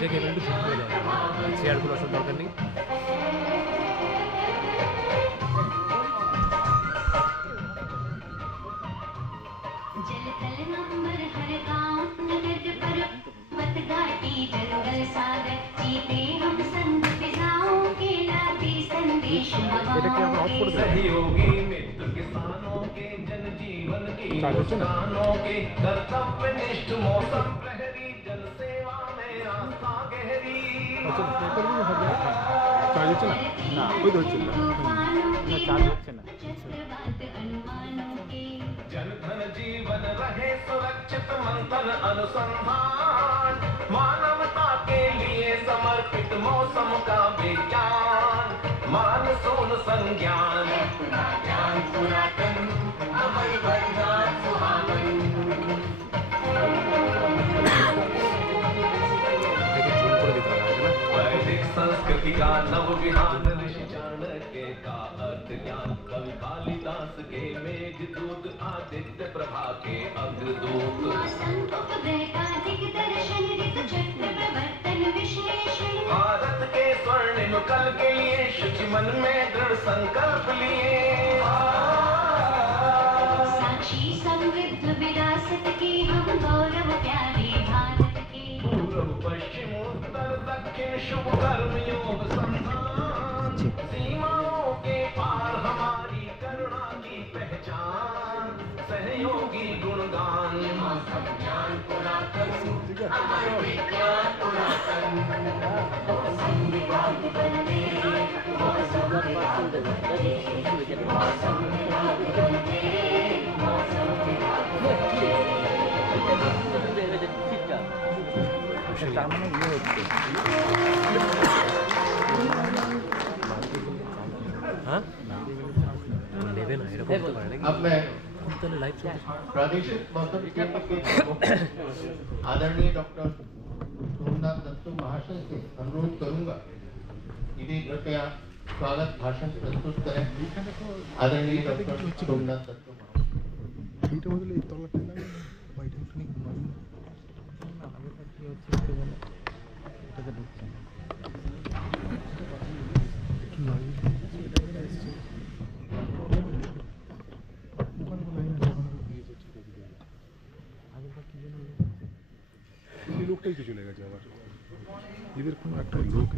এটাকে এবার একটু ঝুঁক করে দেওয়া চেয়ারগুলো আসার দরকার নেই। এটাকে আমরা অফ করে দেবো। চার্জ হচ্ছে না? আচ্ছা চার্জ হচ্ছে না? না ওই তো হচ্ছে না, চার্জ হচ্ছে না। जनधन जीवन रहे सुरक्षित मंथन अनुसंधान मानवता के लिए समर्पित मौसम का विज्ञान मानसून संज्ञान ज्ञान पुरातन अमर वरदान सुहावन वैदिक संस्कृति का नव विधान ऋषि चाणक्य का अर्थ ज्ञान कवि कालिदास के मेघदूत आदित्य प्रभा के अग्रदूत भारत के स्वर्णिम कल के लिए शुचि मन में दृढ़ संकल्प लिए साक्षी समृद्ध विरासत की हम गौरव प्यारे भारत के पूर्व पश्चिम उत्तर दक्षिण शुभ कर्म योग संधान सीमाओं के पार हमारी करुणा की पहचान सहयोगी गुणगान ज्ञान पुरातन अमर विज्ञान पुरातन संविधान बंदे मौसम अब मैं प्रादेशिक मौसम केंद्र के आदरणीय डॉक्टर सोमनाथ दत्तू महाशय से अनुरोध करूंगा कि वे कृपया स्वागत भाषण प्रस्तुत करें। आदरणीय डॉक्टर सोमनाथ दत्तू লোকটাই তো চলে গেছে আবার, এদের কোনো একটা লোক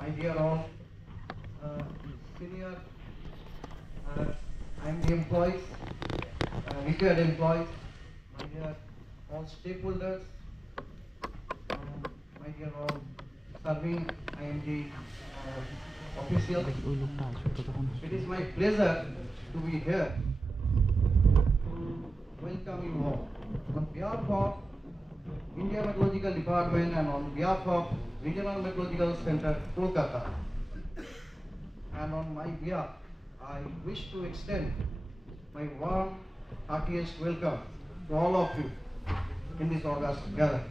My dear all senior IMD employees, retired employees, my dear all stakeholders, my dear all serving IMD officials. It is my pleasure to be here to welcome you all. On behalf of India Meteorological Department and on behalf of Regional Meteorological Center, Kolkata, and on my behalf, I wish to extend my warm, heartiest welcome to all of you in this August gathering.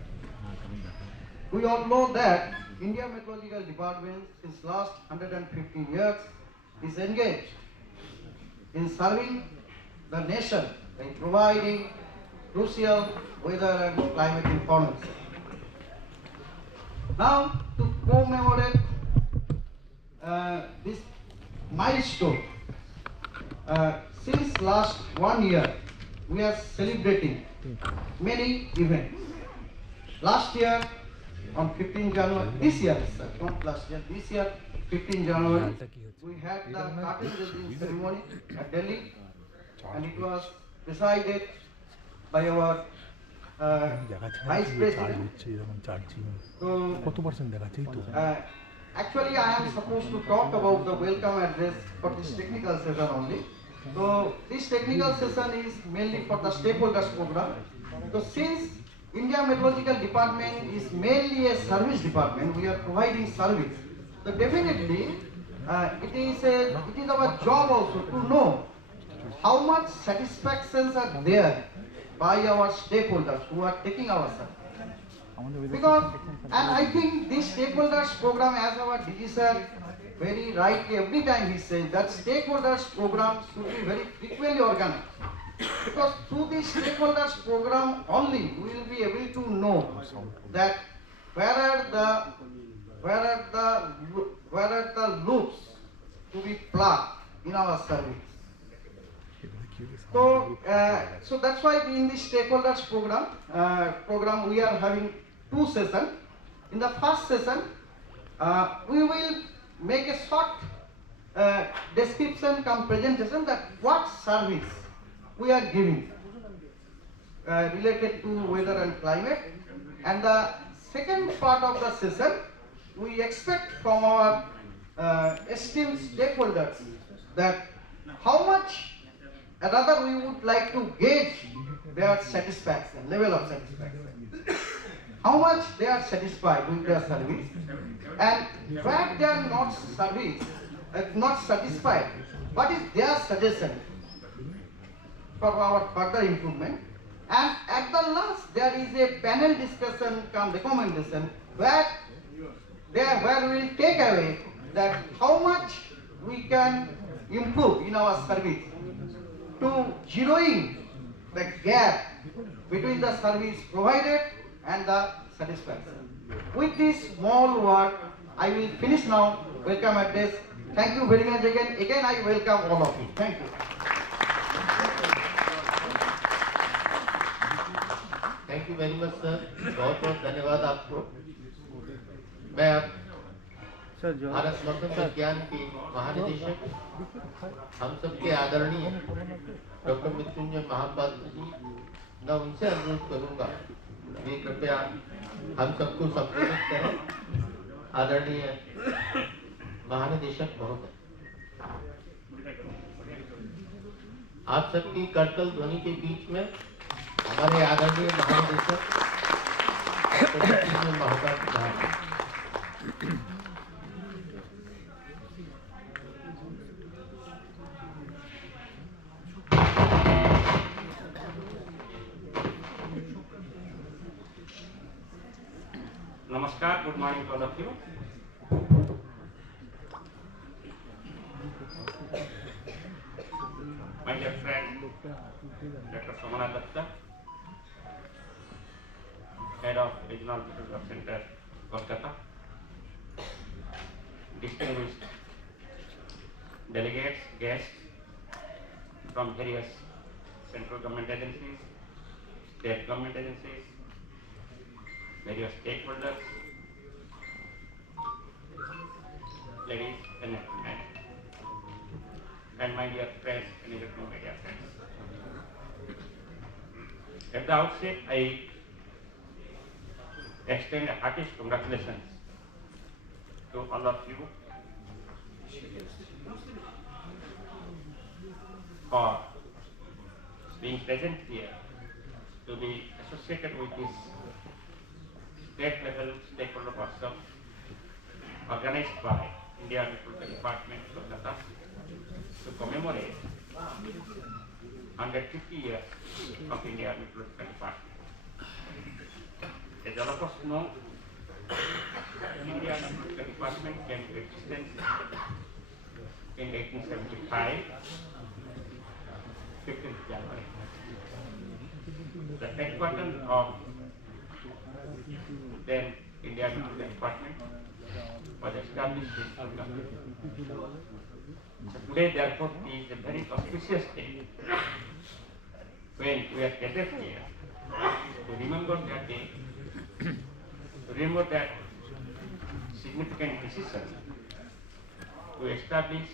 We all know that India Meteorological Department since last 115 years is engaged in serving the nation by providing crucial weather and climate information. Now, to commemorate this milestone, since last 1 year, we are celebrating many events. Last year, on 15 January, this year, not last year, this year, 15 January, we had the curtain raising ceremony at Delhi, and it was decided by our Vice President. So, actually, I am supposed to talk about the welcome address for this technical session only. So, this technical session is mainly for the stakeholders program. So, since India Meteorological Department is mainly a service department, we are providing service. So, definitely, it is our job also to know how much satisfactions are there by our stakeholders who are taking our service. Because, and I think this stakeholders program, as our DG sir very rightly every time he says that stakeholders programs should be very frequently organized. Because through this stakeholders program only we will be able to know that where are the loops to be plugged in our service. So that's why in this stakeholders program we are having 2 sessions. In the first session, we will make a short description come presentation that what service we are giving related to weather and climate. And the second part of the session, we expect from our esteemed stakeholders that how much rather we would like to gauge their satisfaction, level of satisfaction. How much they are satisfied with their service, and where they are not satisfied, what is their suggestion for our further improvement. And at the last there is a panel discussion come recommendation where we will take away that how much we can improve in our service to zeroing the gap between the service provided and the satisfaction. With this small word, I will finish now. Welcome address. Thank you very much again. Again, I welcome all of you. Thank you. Thank you very much sir, बहुत बहुत धन्यवाद आपको। मैं अब भारत मौसम विज्ञान के महानिदेशक हम सबके आदरणीय डॉक्टर मृत्युंजय महापात्र जी, मैं उनसे अनुरोध करूंगा कि कृपया हम सबको संबोधित करें। आदरणीय महानिदेशक महोदय, आप सबकी करतल ध्वनि के बीच में हमारे आदरणीय महानिदेशक महोदय Namaskar, good morning to all of you. My dear friend, Dr. Somana Datta, Head of Regional Research Center, Kolkata, distinguished delegates, guests from various central government agencies, state government agencies, various stakeholders, ladies and gentlemen, and my dear friends and electronic media friends. At the outset, I extend a hearty congratulations to all of you for being present here to be associated with this state level stakeholder workshop organized by India Agriculture Department, Kolkata, to commemorate 150 years of India Agriculture Department. As all of us know, India Agriculture Department came to existence in 1875, 15th January. The headquarters of then India Agriculture Department was established in Kolkata. So today, therefore, is a very auspicious day when we are gathered here to remember that day, to remember that significant decision to establish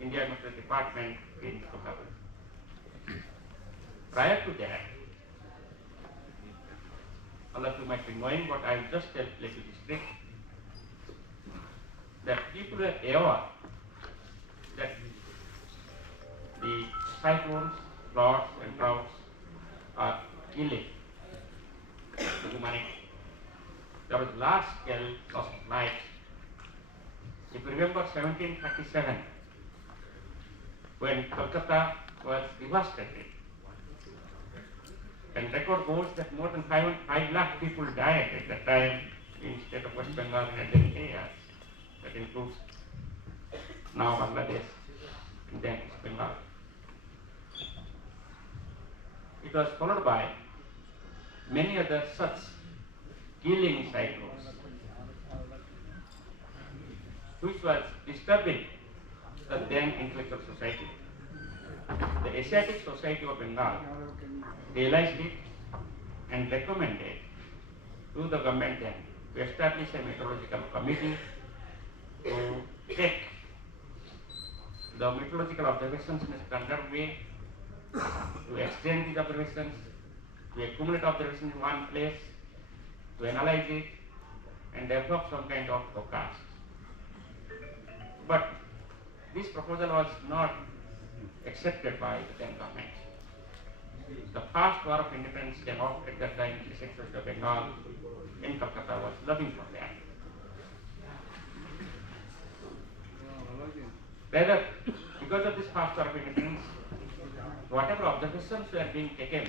India Agriculture Department in Kolkata. Prior to that, all of you might be knowing what I will just tell you this, that people are aware that the cyclones, floods and droughts are killing humanity. There was large scale loss of lives. If you remember 1737, when Kolkata was devastated, and record goes that more than 5 lakh people died at that time in state of West Bengal and adjacent areas. That includes now Bangladesh, and then Bengal. It was followed by many other such killing cyclones, which was disturbing the then intellectual society. The Asiatic Society of Bengal realized it and recommended to the government then to establish a meteorological committee to take the meteorological observations in a standard way, to extend these observations, to accumulate observations in one place, to analyze it, and develop some kind of forecast. But this proposal was not accepted by the then government. The first war of independence came out at that time. The Secretary of Bengal in Calcutta was lobbying for that. Rather, because of this first war of independence, whatever observations were being taken,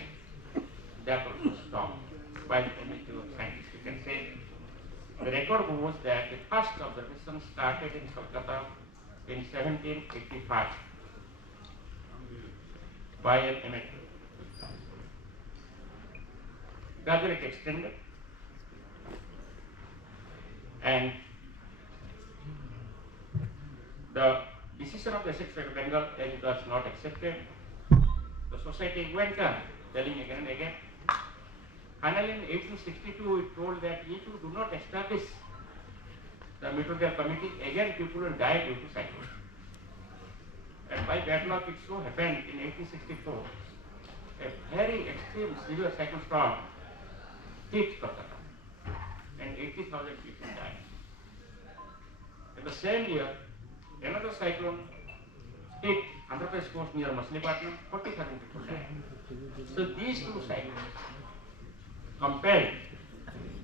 that also stopped by the MSU scientists. You can say the record goes that the first observation started in Calcutta in 1785 by an amateur. Gradually it extended, and the decision of the Secretary of Bengal, as it was not accepted, the society went on telling again and again. Finally, in 1862, it told that if you do not establish the meteorological committee, again people will die due to cyclone. And by bad luck, it so happened in 1864, a very extreme severe cyclone storm hit Kolkata, and 80,000 people died. In the same year, another cyclone hit Andhra Pradesh coast near Machilipatnam, 40,000 people died. So these two cyclones compelled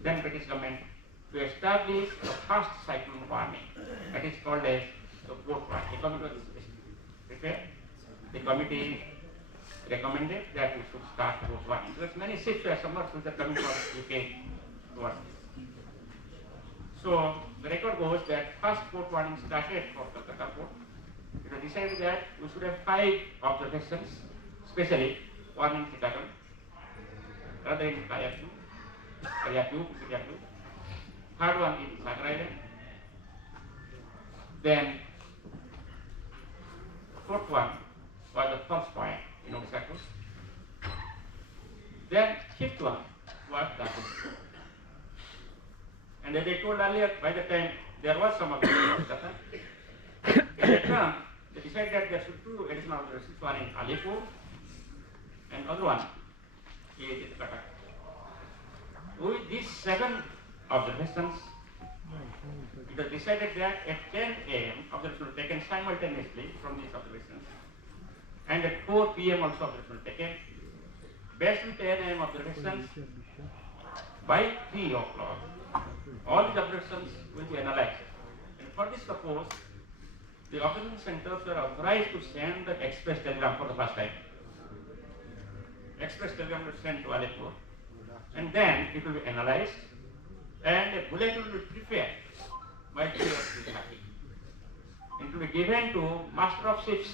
then British government to establish the first cyclone warning, that is called as the port warning. The committee was prepared. The committee recommended that we should start port warning. Because many ships were submerged which are coming from UK towards this. So the record goes that first port warning started for Calcutta port. It was decided that we should have 5 observations, especially one in Chittagong, another in Kayatu, third one in Sagar Island, then fourth one was the first point in Odisha coast, then fifth one was Dapur. And as I told earlier, by the time there was some observation in that term, they decided that there should be 2 additional observations, one in Alipur and other one is in Cuttack. With these 7 observations, it was decided that at 10 a.m. observations were taken simultaneously from these observations, and at 4 p.m. also observations were taken. Based on 10 a.m. observations, by 3 o'clock, all these observations will be analyzed. And for this purpose, the observation centers were authorized to send the express telegram for the first time. Express telegram was sent to Alipur, and then it will be analyzed, and a bulletin will be prepared by 3 or 3:30. It will be given to master of ships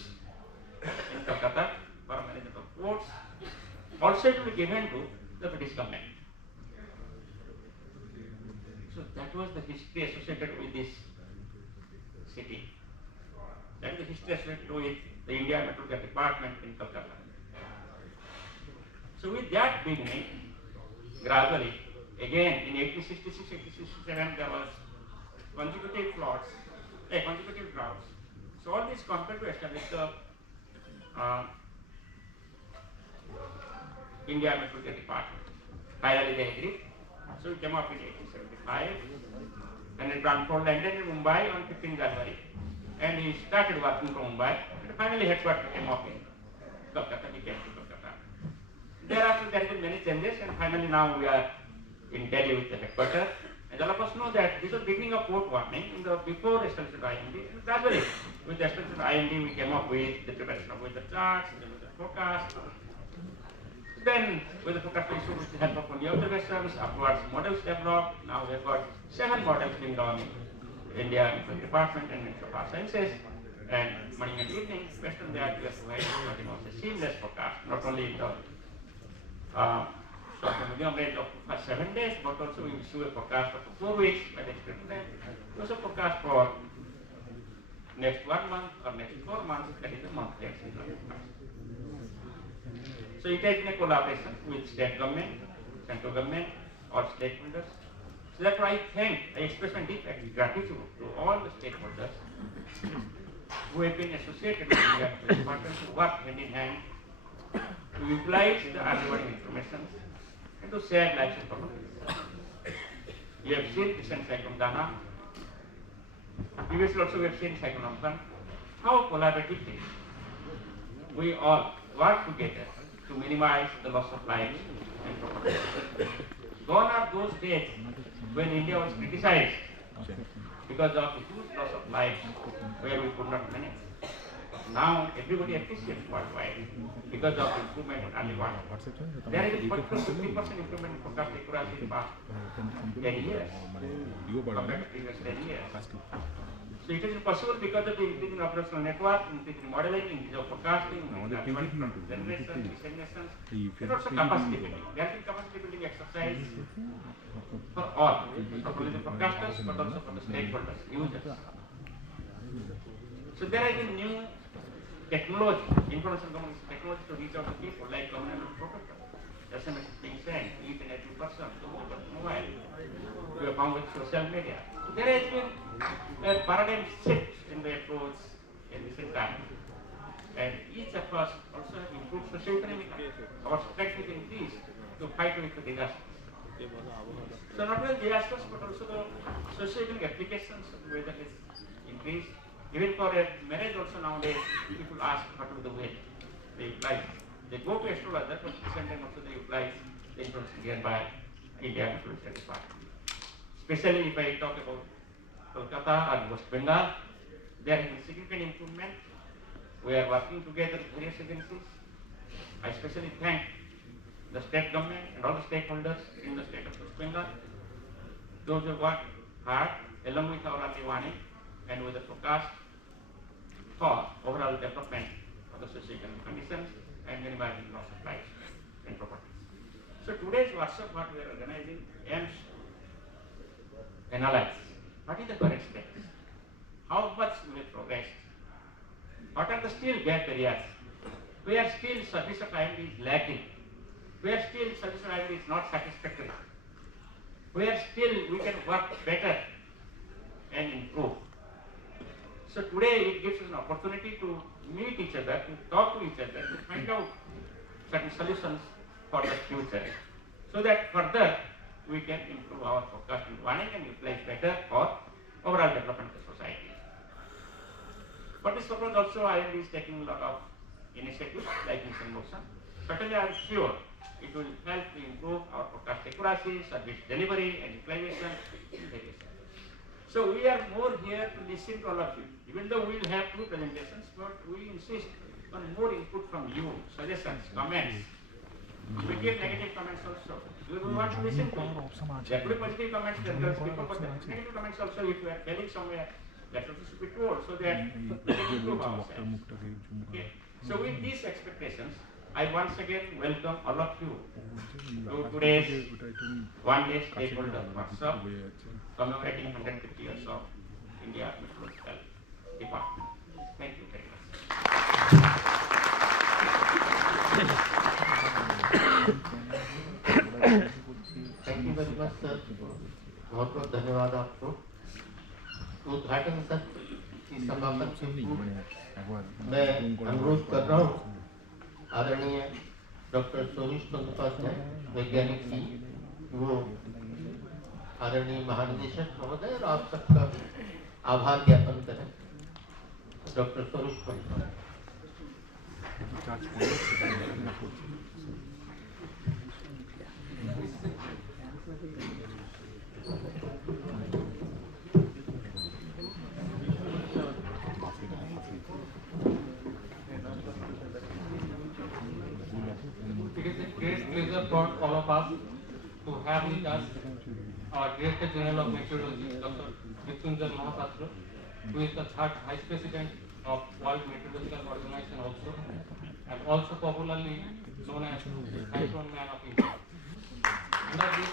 in Calcutta for management of ports. Also, it will be given to the British government. So that was the history associated with this city. That is the history associated with the India Meteorological Department in Calcutta. So with that beginning, gradually, again in 1866-1867, there was consecutive droughts. So all this compelled to establish the India Meteorological Department. Finally, they agreed. So it came up in 1875, and it landed in Mumbai on 15 January, and he started working from Mumbai, and finally headquarters came up in Calcutta. He came to Calcutta. Thereafter, there have been many changes, and finally now we are in Delhi with the headquarters. And all of us know that this was the beginning of port warning in the before establishment of IMD. And gradually, with the establishment of IMD, we came up with the preparation of weather charts, the weather forecast. Then, with the forecast issue, with the help of only observations, afterwards models developed. Now we have got 7 models being done in India Meteorological Department and Ministry of Earth Sciences. And morning and evening, based on that, we are providing a seamless forecast, not only the short and medium range of for 7 days, but also we issue a forecast of 4 weeks by the expected time. We also forecast for next 1 month or next 4 months, that is the monthly and seasonal forecast. So it has been a collaboration with state government, central government, or stakeholders. So that's why I express my deep gratitude to all the stakeholders who have been associated with the department to work hand in hand to utilize the early warning information and to save lives and properties. You have seen recent cyclone Dana. Previously also we have seen cyclone Amphan. How collaboratively we all work together to minimize the loss of lives and property. Gone are those days when India was criticized because of the huge loss of lives where we could not manage. Now everybody appreciates worldwide because of the improvement in early warning. There is a 50% improvement in forecast accuracy in the past 10 years compared to previous 10 years. So it is possible because of the increase in operational network, increase in modeling, increase of forecasting, generation, disseminations, and also capacity building. There is capacity building exercise for all, not only the forecasters but also for the stakeholders, users. So there is a new technology, information communication technology to reach out to people like communal protocol. SMS is being sent to each and every person to mobile. We have found with social media. So there has been a paradigm shift in the approach in recent time. And each of us also have improved socio-economic. Our strength is increased to fight with the disasters. So not only disasters but also the socio-economic applications of the weather is increased. Even for a marriage also nowadays, people ask what will the way they utilize. They go to astrologer, but at the same time also they utilize the information given by India Meteorological Department. Especially if I talk about Kolkata or West Bengal, there has been significant improvement. We are working together with various agencies. I especially thank the state government and all the stakeholders in the state of West Bengal. Those who work hard along with our early warning and with the forecast for overall development of the socio-economic conditions and minimizing loss of lives and properties. So today's workshop, what we are organizing, aims to analyze what is the current status, how much we have progressed, what are the still gap areas, where still service of IMD is lacking, where still service of IMD is not satisfactory, where still we can work better and improve. So today it gives us an opportunity to meet each other, to talk to each other, to find out certain solutions for the future, so that further we can improve our forecasting warning and utilize better for overall development of the society. For this purpose also IMD is taking a lot of initiatives like Mission Motion. Certainly I am sure it will help to improve our forecast accuracy, service delivery and utilization in various areas. So we are more here to listen to all of you. Even though we will have 2 presentations, but we insist on more input from you, suggestions, comments. We give negative comments also. We want to listen to you. There could be positive comments that encourage people, but negative comments also, if we are failing somewhere, that also should be told so that we can improve ourselves. Okay. So with these expectations, I once again welcome all of you to today's one-day stakeholder workshop commemorating 150 years of India Meteorological Department. Thank you very much. Thank you very much sir, बहुत बहुत धन्यवाद आपको। उद्घाटन सत्र की समापन से पूर्व मैं अनुरोध कर रहा हूँ आदरणीय डॉक्टर सोनीश बंदोपाध्याय वैज्ञानिक जी, वो आदरणीय महानिदेशक महोदय और आप सबका आभार ज्ञापन करें। Doctor Sonish Bandopadhyay. It is a great pleasure for all of us to have with us our Director General of Meteorology, Dr. Mrityunjay Mahapatra, who is the third Vice President of World Meteorological Organization also, and also popularly known as the Cyclone Man of India. Under this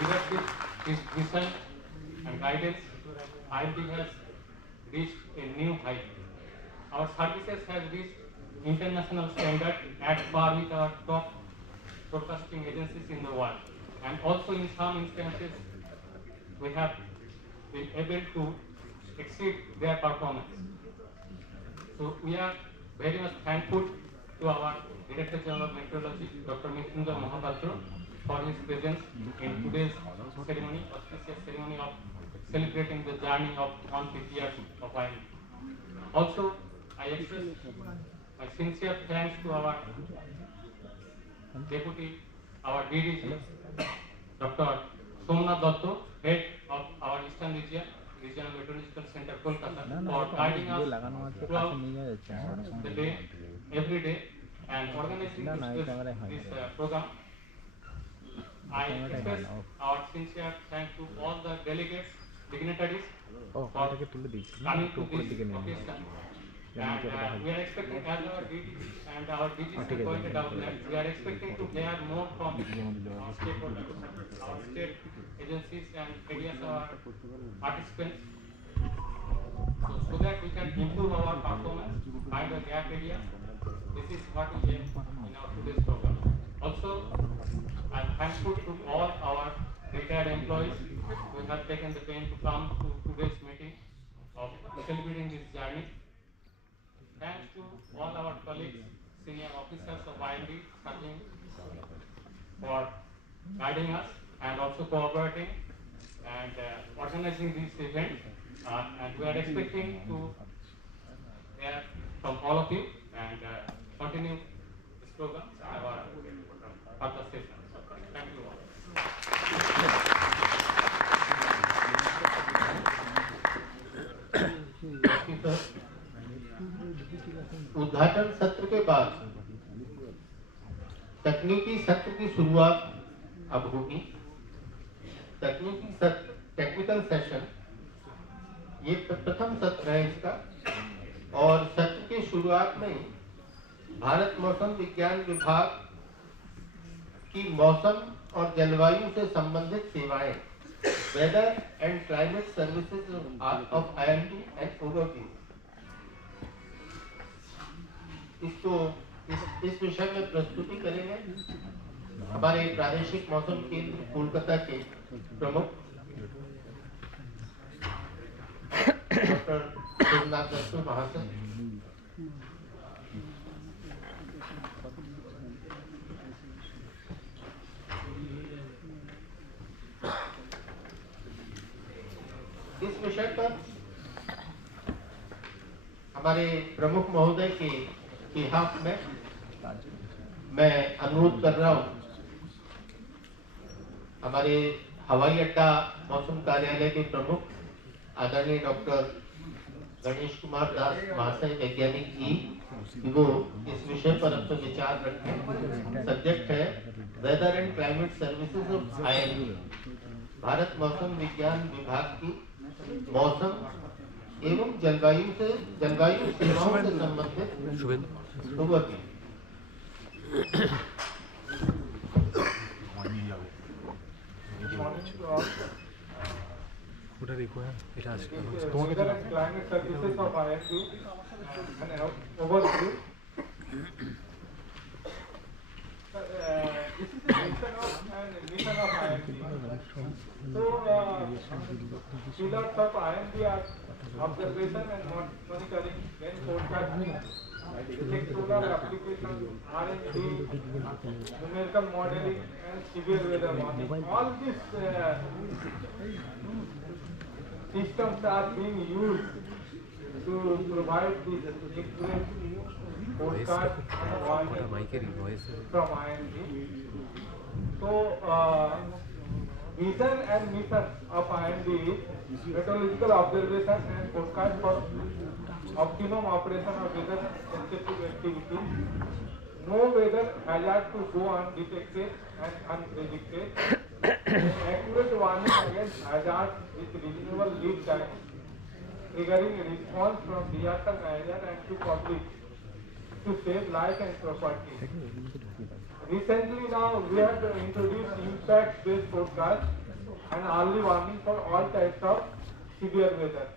leadership, his vision and guidance, IMD has reached a new height. Our services have reached international standard at par with our top forecasting agencies in the world. And also in some instances, we have been able to exceed their performance. So we are very much thankful to our Director General of Meteorology, Dr. Mrityunjay Mahapatra, for his presence in today's ceremony, auspicious ceremony of celebrating the journey of 150 years of IMD. Also, I express my sincere thanks to our Deputy, our DDG, Dr. Somnath Datta, Head of our Eastern Regional Meteorological Center, Kolkata, for guiding us throughout the day, every day, and organizing this program. I express our sincere thanks to all the delegates, dignitaries, for coming to this occasion. And we are expecting, as our DDG and our DGs pointed out, that we are expecting to hear more from stakeholders, our state agencies and areas of our participants, so that we can improve our performance, find the gap areas. This is what we aim in our today's program. Also, I am thankful to all our retired employees who have taken the pain to come to today's meeting of celebrating this journey. Thanks to all our colleagues, senior officers of IMD, serving for guiding us and also cooperating and organizing this event. And we are expecting to hear from all of you and continue this program and our further sessions. Thank you all. उद्घाटन सत्र के बाद तकनीकी सत्र की शुरुआत अब होगी। तकनीकी सत्र, टेक्निकल सेशन, ये प्रथम सत्र है इसका, और सत्र की शुरुआत में भारत मौसम विज्ञान विभाग की मौसम और जलवायु से संबंधित सेवाएं, weather and climate services of IMD and overview, इसको इस विषय में प्रस्तुति करेंगे हमारे प्रादेशिक मौसम केंद्र कोलकाता के प्रमुख डॉक्टर सोमनाथ दत्त महाशय। इस विषय पर हमारे प्रमुख महोदय के बिहाफ में मैं अनुरोध कर रहा हूं हमारे हवाई अड्डा मौसम कार्यालय के प्रमुख आदरणीय डॉक्टर गणेश कुमार दास महाशय वैज्ञानिक जी, कि वो इस विषय पर अपने विचार रखें। सब्जेक्ट है weather and climate services of IMD, Bharat मौसम विज्ञान विभाग की मौसम एवं जलवायु सेवाओं से संबंधित overview. Weather and climate services of IMD and overview. This is the mission of IMD. So, pillars of IMD are observation and monitoring, then forecasting, stakeholder application, R&D, numerical modeling, and severe weather warning. All these systems are being used to provide this accurate forecast and warning from IMD. So, vision and mission of IMD is meteorological observation and forecast for optimum operation of weather sensitive activities. No weather hazard to go undetected and unpredicted. Accurate warning against hazards with reasonable lead time. triggering a response from disaster manager and to public to save life and property. Recently now we have introduced impact-based forecast and early warning for all types of severe weather.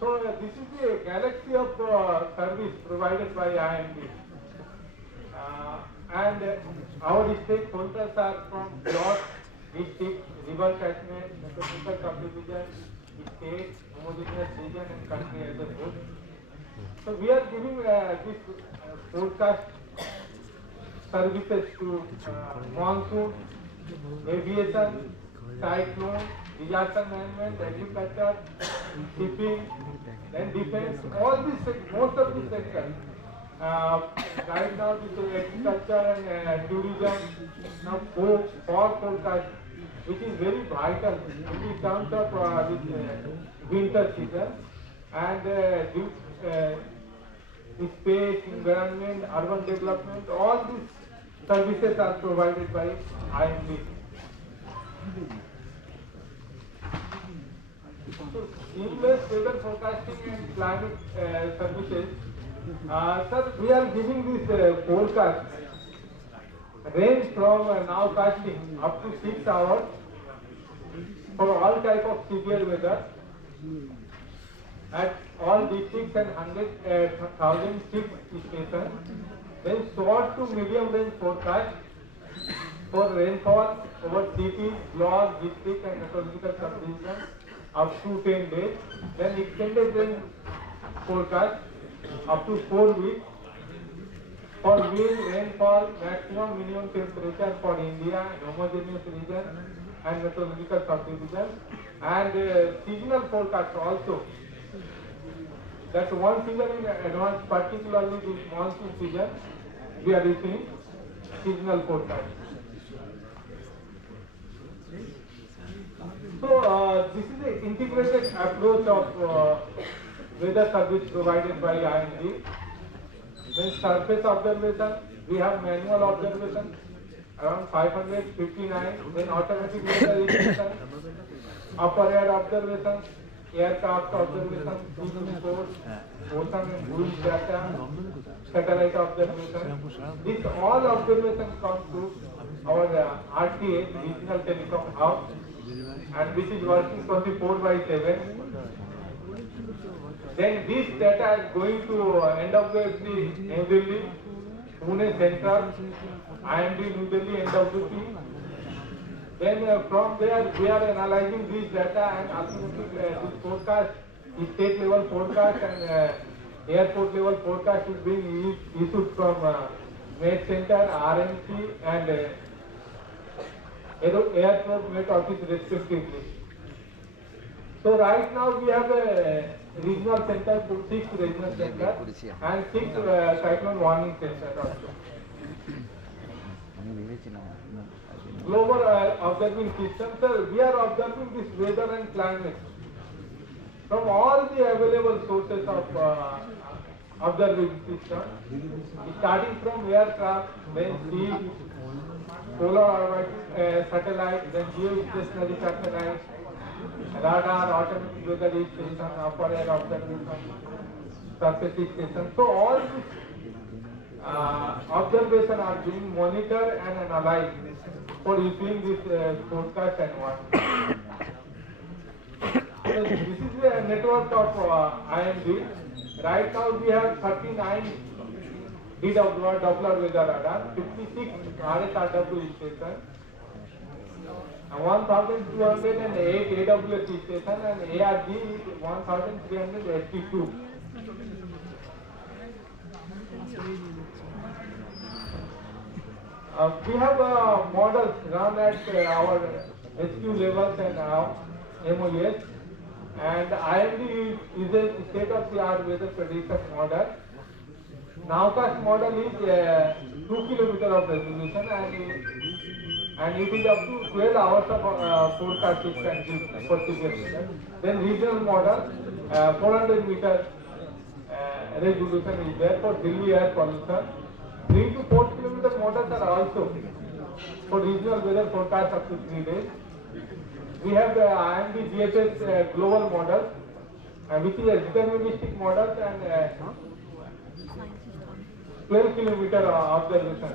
So this is the galaxy of service provided by IMD. And our stakeholders are from block, district, river catchment, metropolitan subdivision, state, homogeneous region and country as a whole. So we are giving this forecast services to monsoon, aviation, cyclone, disaster management, agriculture, shipping, then defense, all these, most of these sectors. Right now this is agriculture and tourism, now for forecast, which is very vital in terms of this winter season, and space, environment, urban development, all these services are provided by IMD. So, seamless weather forecasting and climate services. Sir, we are giving this forecast range from nowcasting up to 6 hours for all type of severe weather at all districts and 100,006 stations. Then short to medium range forecast for rainfall over cities, blocks, district and meteorological subdivisions up to 10 days. Then extended range forecast up to 4 weeks for mean rainfall, maximum minimum temperature for India, homogeneous region and meteorological subdivision, and seasonal forecast also. That's one season in advance, particularly this monsoon season, we are receiving seasonal forecast. So this is the integrated approach of weather service provided by IMD. Then surface observation, we have manual observation around 559, then automatic weather registration, upper air observation, aircraft observation, sea reports, ocean and buoy data, satellite observation. This all observation comes to our RTA, Regional Telecom Hub, and which is working 24/7. Then this data is going to NWC New Delhi, Pune Central, IMD New Delhi, NWC. Then from there we are analyzing this data and ultimately this forecast, state level forecast and airport level forecast is being issued from Met Center, RMC and Airport Met Office respectively. So right now we have a regional center, 6 regional centers and 6 cyclone warning centers also. Global observing system, sir, we are observing this weather and climate from all the available sources of observing system, starting from aircraft, then sea, polar orbit satellite, then geostationary satellite, radar, automatic weather station, upper air observation, surface station. So all these observations are being monitored and analyzed for issuing this forecast and warning. So this is the network of IMD. Right now we have 39 Doppler weather radar, 56 RSRW stations, 1,208 AWS stations, and ARG is 1,382. We have models run at our SQ levels and MOS, and IMD is a state-of-the-art weather prediction model. Nowcast model is 2 km of resolution and it is up to 12 hours of forecast it can give for severe weather. Then regional model, 400 meter resolution is there for Delhi air pollution. 3 to 4 km models are also for regional weather forecast up to 3 days. We have the IMD GSS global model, which is a deterministic model and 12 kilometer observation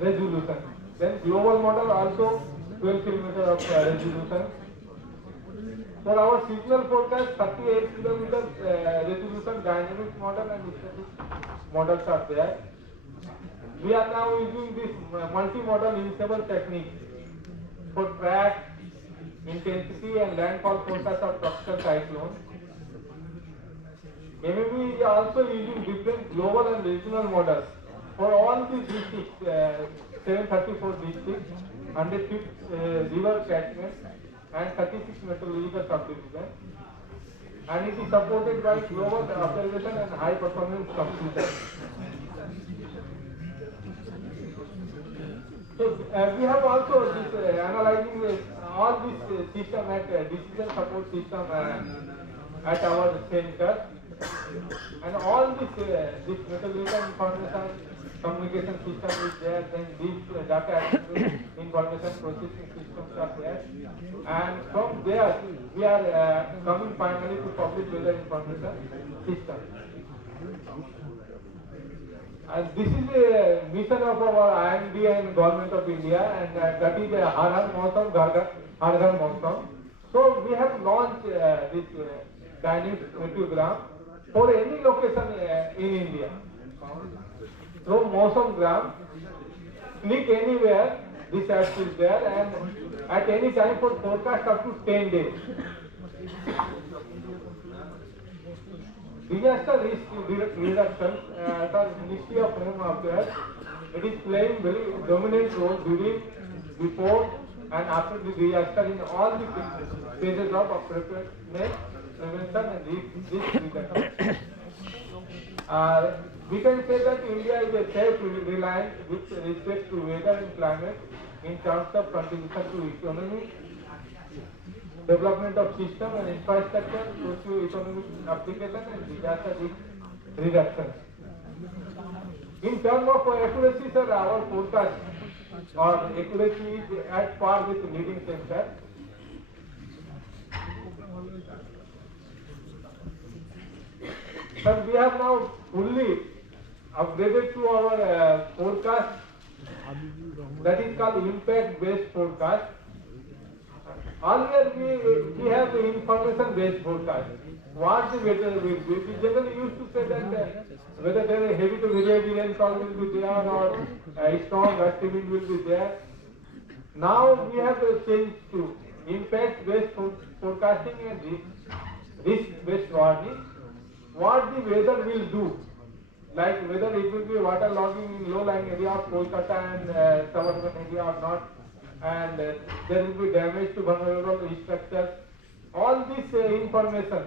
resolution. Then global model also 12 kilometer of resolution. For our seasonal forecast, 38 kilometers resolution dynamic model and static models are there. We are now using this multi-model instable technique for track, intensity and landfall forecast of tropical cyclones. MME is also using different global and regional models for all the districts, 734 districts, 105 river catchments and 36 meteorological subdivisions. And it is supported by global observation and high performance computers. So we have also this analyzing all this system at decision support system at our center, and all this meteorological information communication system is there. Then this data information processing systems are there, and from there we are coming finally to public weather information system. And this is a mission of our IMD and Government of India, and that is Har Har Mausam, Ghar Ghar Mausam. So we have launched this dynamic meteogram for any location in India. So Mausamgram, click anywhere, this app is there, and at any time for forecast up to 10 days. Disaster risk reduction, the Ministry of Home Affairs, it is playing very dominant role during, before and after the disaster in all the phases of preparedness, prevention and risk reduction. We can say that India is a self-reliant with respect to weather and climate in terms of contribution to economy, development of system and infrastructure, socio-economic application and disaster risk reduction. In terms of accuracy, sir, our forecast or accuracy is at par with leading sector. But we have now fully upgraded to our forecast, that is called impact-based forecast. Earlier we have the information-based forecast. What the weather will be. We generally used to say that whether there is heavy to very heavy rainfall will be there or strong gusty wind will be there. Now we have changed to impact-based forecasting and risk-based warning. What the weather will do, like whether it will be waterlogging in low-lying area of Kolkata and suburban area or not, and there will be damage to vulnerable structures. All this information.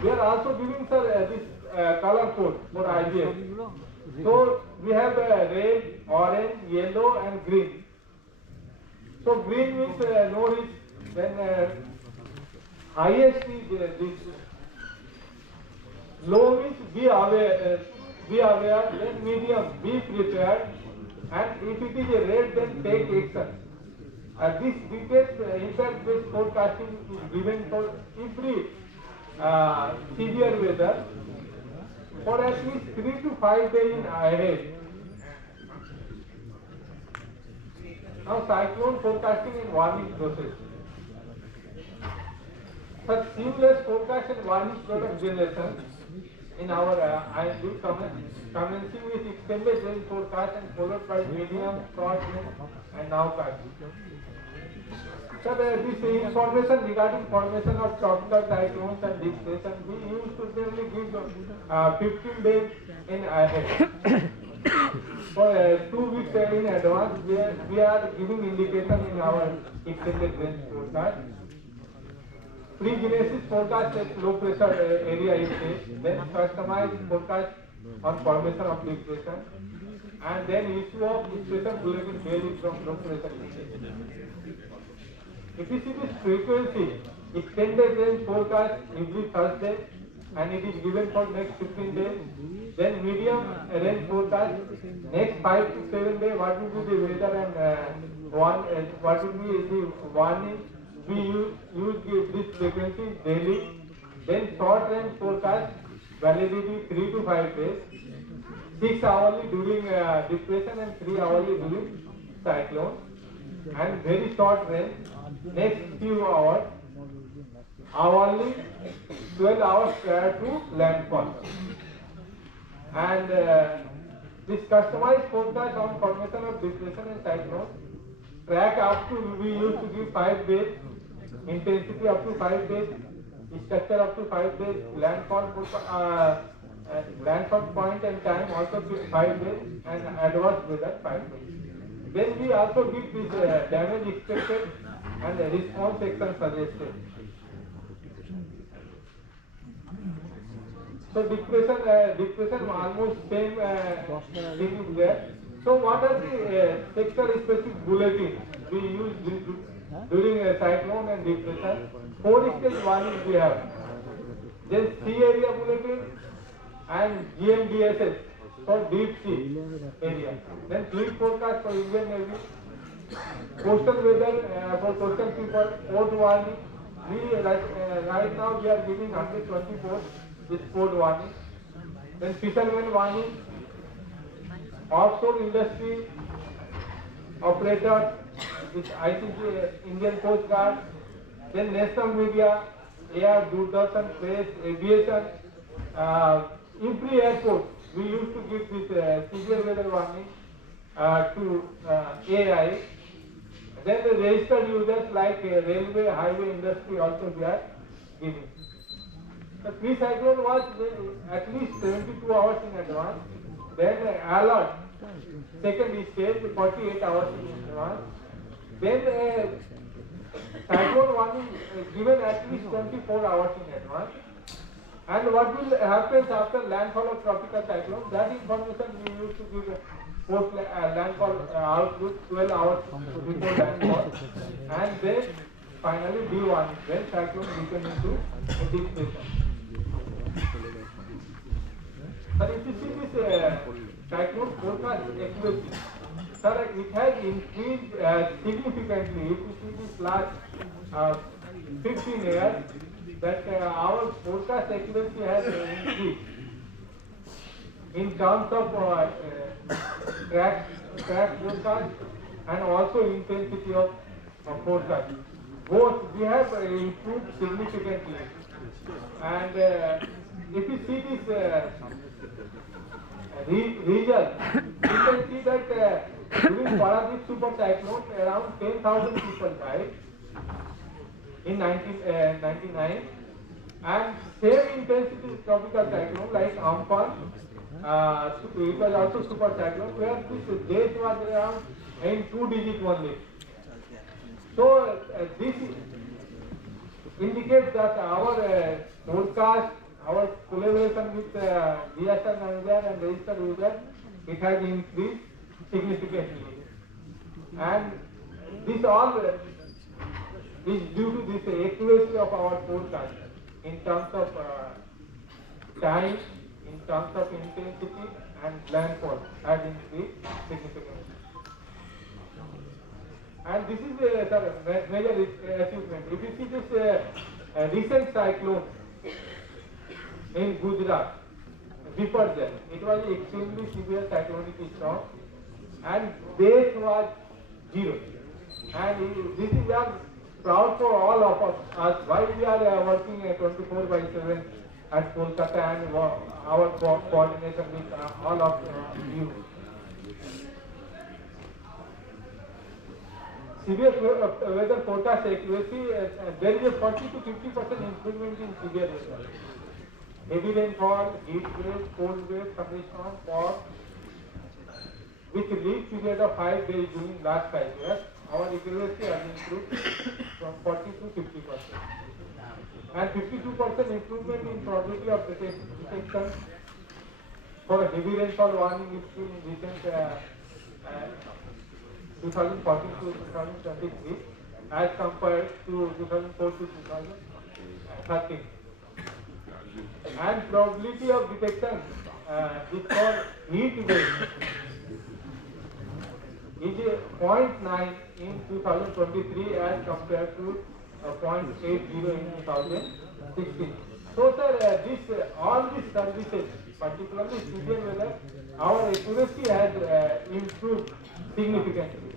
We are also giving, sir, this color code for IBM. So we have red, orange, yellow, and green. So green means no risk. Then highest is this. Low means be aware. Then medium, be prepared. And if it is a red, then take action. This detailed impact-based forecasting is given for every severe weather for at least 3 to 5 days ahead. Now, cyclone forecasting and warning process. Such seamless forecast and warning product generation in our IMD commencing with extended range forecast and followed by medium, short range and nowcast. Sir, this information regarding formation of tropical cyclones and depression, we used to generally give 15 days in ahead. For 2 weeks in advance, we are giving indication in our extended range forecast. Pre-genesis forecast at low pressure area is made, then customized forecast on formation of depression, and then issue of special bulletin varies from low pressure area. If you see this frequency, extended range forecast every Thursday, and it is given for next 15 days. Then medium rain forecast, next 5 to 7 days, what will be the weather and what will be the warning. We use this frequency daily. Then short range forecast, validity 3 to 5 days, 6 hourly during depression and 3 hourly during cyclone, and very short range, next few hours, hourly 12 hours prior to landfall. And this customized forecast on formation of depression and cyclone, track up to, we used to give 5 days, intensity up to 5 days, structure up to 5 days, landfall point and time also give 5 days, and adverse weather 5 days. Then we also give this damage expected and response action suggested. So depression almost same thing is there. So what are the sector specific bulletins we use during a cyclone and depression? 4-stage warnings we have. Then sea area bulletin and GMDSS for deep sea area. Then fleet forecast for Indian Navy. Coastal weather for coastal people, port warning. Right now we are giving 124 this port warning. Then fishermen warning. Offshore industry operator, this ICG, Indian Coast Guard. Then national media, air, Doordarshan, press, aviation, Impri airport. We used to give this severe weather warning to AI. Then the registered users like railway, highway industry also we are giving. The pre-cyclone was at least 72 hours in advance. Then alert, second stage, 48 hours in advance. Then cyclone warning given at least 24 hours in advance. And what will happen after landfall of tropical cyclone? That information we used to give post landfall outlook 12 hours before landfall. And then finally D1, when cyclone became into depression. But if you see this cyclone forecast accuracy, sir, it has increased significantly. If you see this last 15 years, that our forecast accuracy has increased in terms of track forecast and also intensity of forecast. Both we have improved significantly. And if you see this result, you can see that during Paradip super cyclone, around 10,000 people died in 1999, and same intensity tropical cyclone like Amphan, it was also super cyclone, where this death was around in 2 digits only. So this indicates that our forecast, our collaboration with disaster manager and registered user, it has increased significantly. And this all is due to this accuracy of our forecast in terms of time, in terms of intensity and landfall has increased significantly. And this is a major achievement. If you see this recent cyclone in Gujarat, Biparjan, it was extremely severe cyclonic storm, and death was 0. And this is proud for all of us. Why we are working 24/7 at Kolkata and our coordination with all of you. Severe weather forecast accuracy, there is a 40 to 50% improvement in severe weather. Heavy rainfall, heat wave, cold wave, thunderstorm, fog, with lead period of 5 days during last 5 years, our accuracy has improved from 40 to 50%. And 52% improvement in probability of detection for heavy rainfall warning is in recent 2014 to 2023 as compared to 2004 to 2013. and probability of detection is for heat wave is 0.9 in 2023 as compared to 0.80 in 2016. So sir, all these services, particularly severe weather, our accuracy has improved significantly.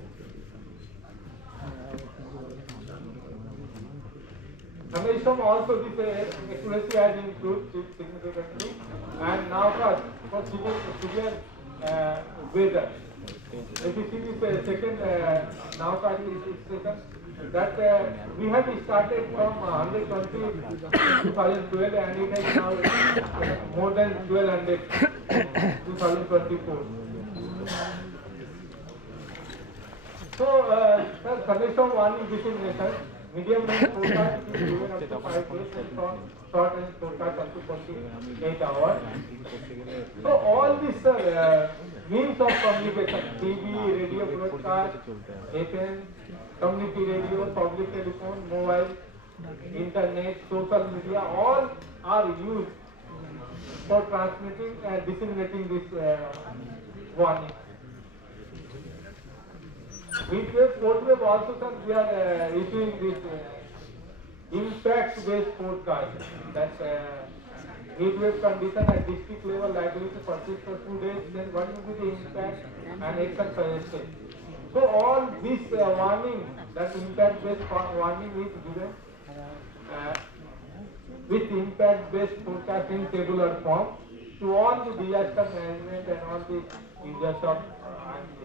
Thunderstorm also this accuracy has improved significantly, and now for severe weather. If you see this second now station that we have started from 120 2012 and it has now more than 1200 2024. So, sir, thunderstorm warning designation, medium range forecast is given up to 5 days and short range forecast up to 48 hours. So, all these means of communication, TV, radio broadcast, FM, community radio, public telephone, mobile, internet, social media, all are used for transmitting and disseminating this warning. Heat wave, cold wave also, sir, we are issuing this impact-based forecast that heat wave condition at district level likely to persist for 2 days, then what will be the impact and action suggested. So all this warning, that impact-based warning is given with impact-based forecast in tabular form to all the disaster management and all the users of IMD.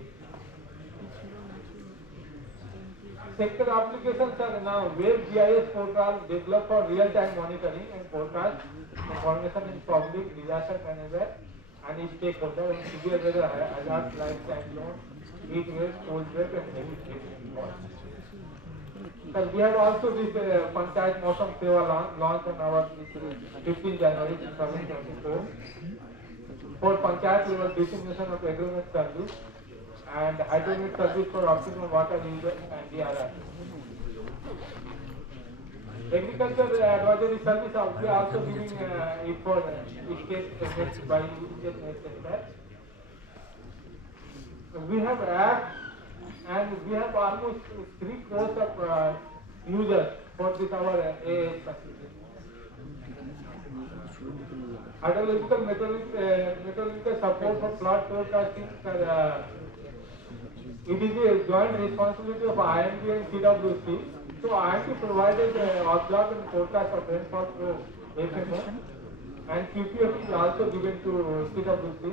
Sector applications are now web GIS portal developed for real-time monitoring and forecast information in public, disaster manager and stakeholder and severe weather hazards like cyclone, heat wave, cold wave and heavy rain. So we have also this Panchayat Mausam Seva launched on our 15 January 2024 for Panchayat level dissemination of agreement service and hydromet service for optimal water use and DRR. Agriculture advisory service we are also giving it for state by state. We have app and we have almost 3 crores of users for this our AAS facility. Hydrological meteorological support for flood forecasting. It is a joint responsibility of IMD and CWC. So IMD provided observed and forecast of rainfall through FMO and QPF is also given to CWC.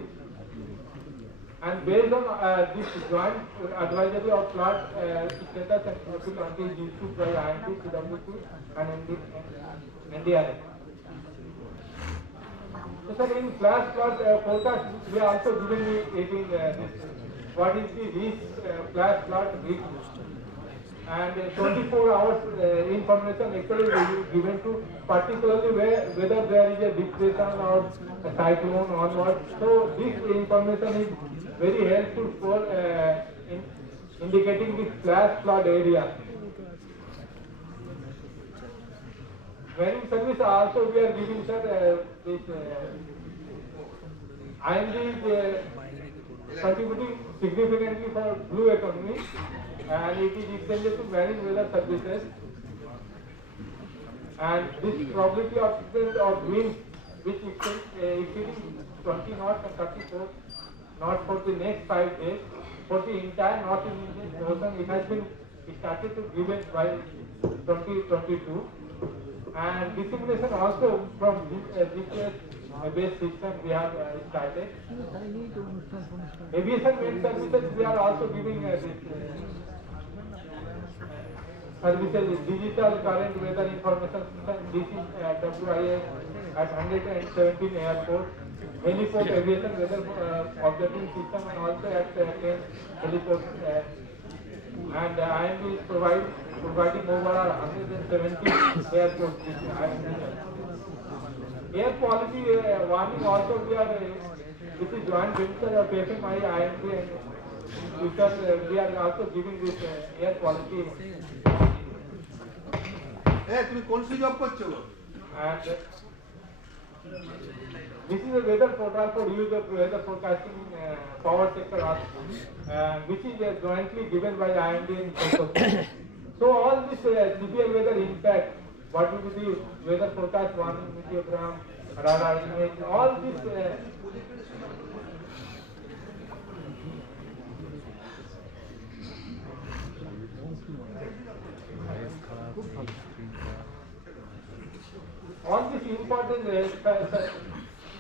And based on this joint advisory of flood status and possibility is issued by IMD, CWC and NDRF. So sir, in flash flood forecast, we are also giving this. What is the risk, flash flood risk, and 24 hours information actually given to particularly whether there is a depression or a cyclone onward. So this information is very helpful for indicating the flash flood area. Marine service also we are giving, sir, this IMD is contributing significantly for blue economy and it is extended to marine weather services. And this probability of winds which exceeding 20 knots and 34 knots for the next 5 days for the entire North Indian Ocean, it has been started to given by 2022. And dissemination also from GPS based system we have started. Aviation main services we are also giving this services, digital current weather information system. This is WIS at 117 airports, heliport aviation weather observing system and also at 10 heliports. And IMD is providing overall 170 airports. Air quality warning also we are, this is joint venture of FMI, IMD and future we are also giving this air quality. And This is a weather portal for use of weather forecasting power sector, which is jointly given by IMD and Commemorating. So all this severe weather impact, what will be the weather forecast, warning meteogram, radar image, all this all this important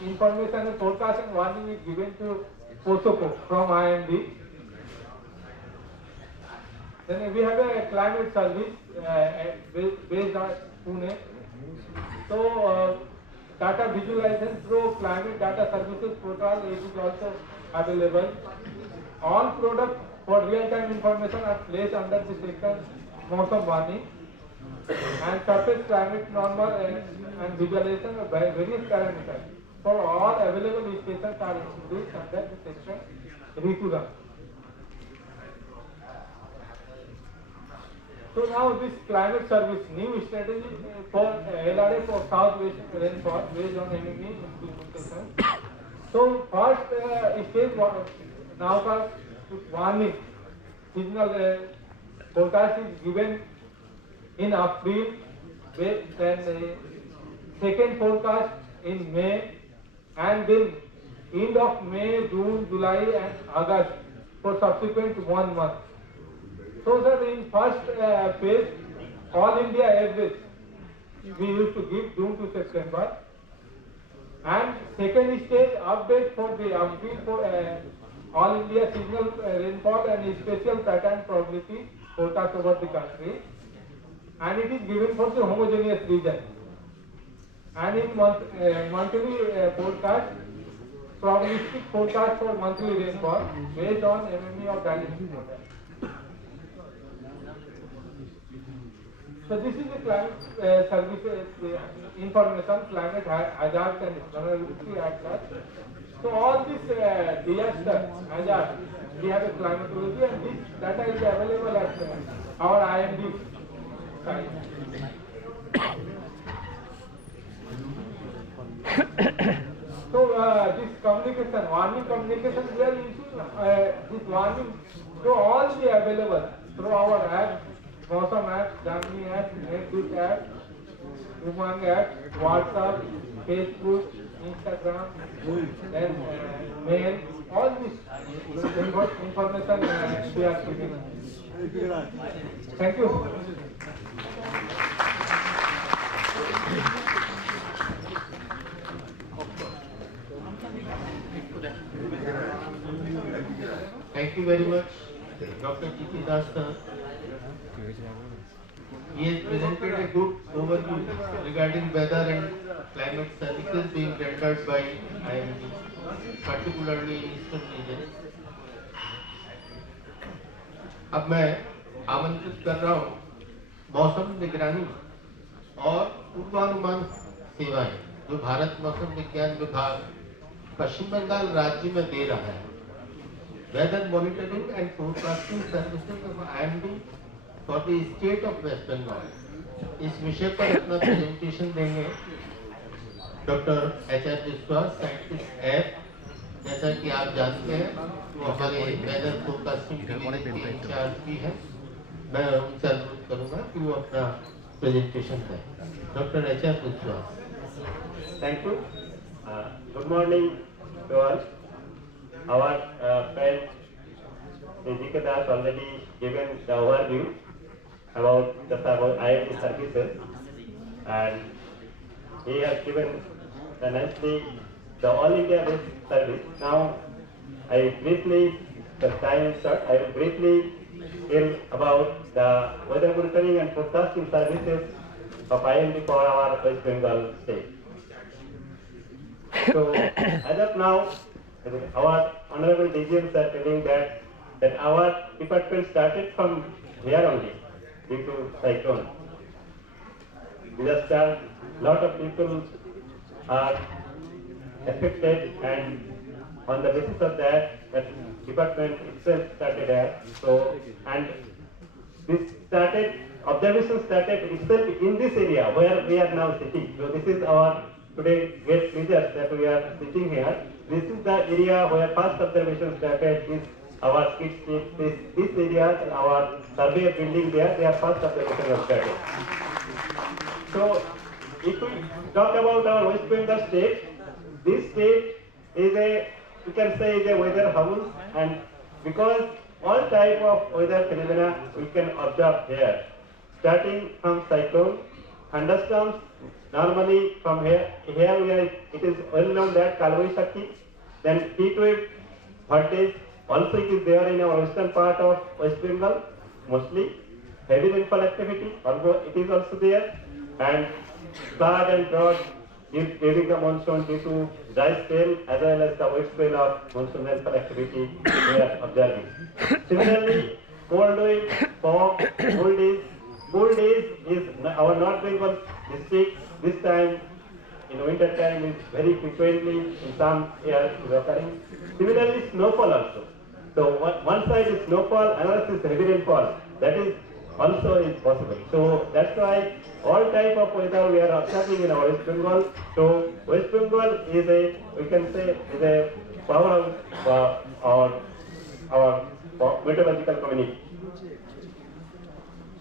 information and forecast and warning is given to POSOCO from IMD. Then we have a climate service based on Pune. So data visualization through climate data services portal it is also available. All products for real-time information are placed under the section Mausam warning. And surface climate normal and visualization of various parameters for all available stations are introduced under the section Rituram. So now this climate service new strategy for LRA for southwest rainfall based on IMD implementation. So first stage now warning seasonal forecast is given in April, then second forecast in May, and then end of May, June, July and August for subsequent 1 month. So sir, in first phase, all India average we used to give June to September, and second stage update for the April for all India seasonal rainfall and special pattern probability forecast over the country. And it is given for the homogeneous region. And in monthly forecast, probabilistic forecast for monthly rainfall based on MME of dynamic model. So this is the climate service information, climate hazard and vulnerability atlas. So all this disaster hazard, we have a climatology, and this data is available at our IMD. So this communication, warning communication, we are using this warning. So all the available through our app, Mausam app, Jamni app, NetBeat app, Umang app, WhatsApp, Facebook, Instagram, then mail. All this information we are giving. Thank you. Thank you very much, Dr. G.P. Das sir. He has presented a good overview regarding weather and climate services being rendered by IMD, particularly in eastern region. अब मैं आमंत्रित कर रहा हूँ मौसम निगरानी और पूर्वानुमान सेवाएं जो भारत मौसम विज्ञान विभाग पश्चिम बंगाल राज्य में दे रहा है, weather monitoring and forecasting services of IMD for the state of West Bengal, इस विषय पर अपना प्रेजेंटेशन देंगे doctor HR Biswas, scientist E. जैसा कि आप जानते हैं वो हमारे वेदर फोरकास्टिंग के इंचार्ज भी है। मैं उनसे अनुरोध करूंगा कि वो अपना प्रेजेंटेशन दें। डॉक्टर HR विश्वास। Thank you. Good morning to all. Our friend G.K. Das already given the overview about the IMD services, and he has given the nicely the all India based service. Now, I briefly, the time is short, I will briefly tell about the weather monitoring and forecasting services of IMD for our West Bengal state. So, as of now, our honorable DGMs are telling that our department started from here only due to cyclone. Disaster, lot of people are affected, and on the basis of that department itself started there. So, and this observation started itself in this area where we are now sitting. So this is our today great pleasure that we are sitting here. This is the area where first observation started. Is our skid steep. This area, our survey building there, their first observation was started. So, if we talk about our West Bengal state, this state is a, we can say, is a weather house, and because all type of weather phenomena we can observe here, starting from cyclone, thunderstorms. Normally from here we are, it is well known that Kalvaishakti, then heat wave, voltage. Also it is there in our western part of West Bengal, mostly heavy rainfall activity. Although it is also there, and flood and drought during the monsoon due to dry spell as well as the wet spell of monsoon rainfall activity we are observing. Similarly, cold wave, fog, cold days is our North Bengal district. This time in winter time is very frequently in some areas is occurring. Similarly, snowfall also. So one side is snowfall, another is heavy rainfall. That is also is possible. So that's why all type of weather we are observing in our West Bengal. So West Bengal is a, we can say, is a powerhouse for our meteorological community.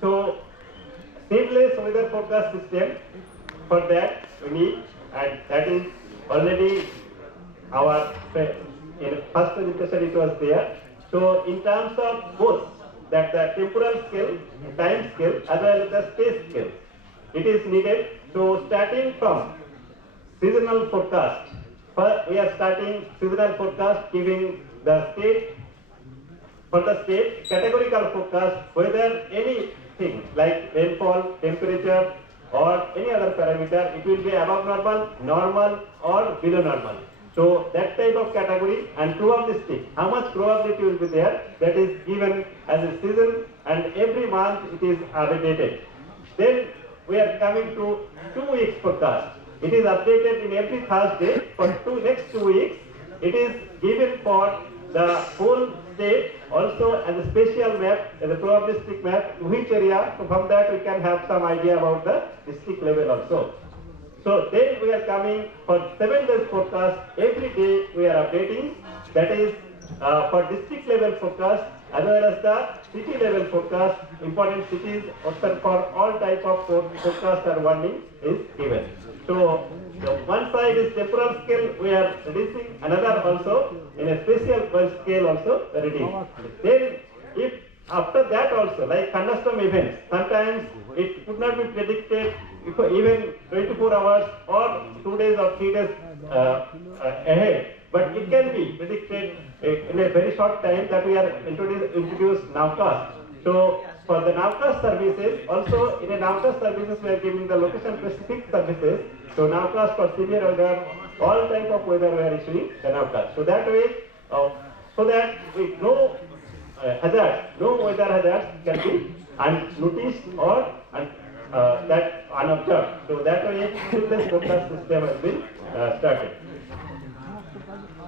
So seamless weather forecast system, for that we need, and that is already our, in first presentation it was there. So in terms of both that the temporal scale, time scale as well as the space scale, it is needed. So starting from seasonal forecast, first we are starting seasonal forecast giving the state, for the state categorical forecast whether anything like rainfall, temperature or any other parameter, it will be above normal, normal or below normal. So that type of category and probabilistic, how much probability will be there, that is given as a season, and every month it is updated. Then we are coming to 2 weeks forecast. It is updated in every Thursday for next 2 weeks. It is given for the whole state, also as a spatial map, as a probabilistic map, which area. So from that we can have some idea about the district level also. So then we are coming for 7 days forecast. Every day we are updating. That is for district level forecast as well as the city level forecast. Important cities also for all type of forecast or warning is given. So one side is temporal scale we are reducing, another also in a spatial scale also reducing. Then if after that also, like thunderstorm events, sometimes it could not be predicted if even 24 hours or 2 days or 3 days ahead, but it can be predicted in a very short time. That we are introduced nowcast. So for the nowcast services, also in a nowcast services we are giving the location specific services. So nowcast for severe weather, all type of weather we are issuing the nowcast. So that way, so that we know hazards, no weather hazards can be unnoticed or that unobserved. So that way, seamless forecast system has been started.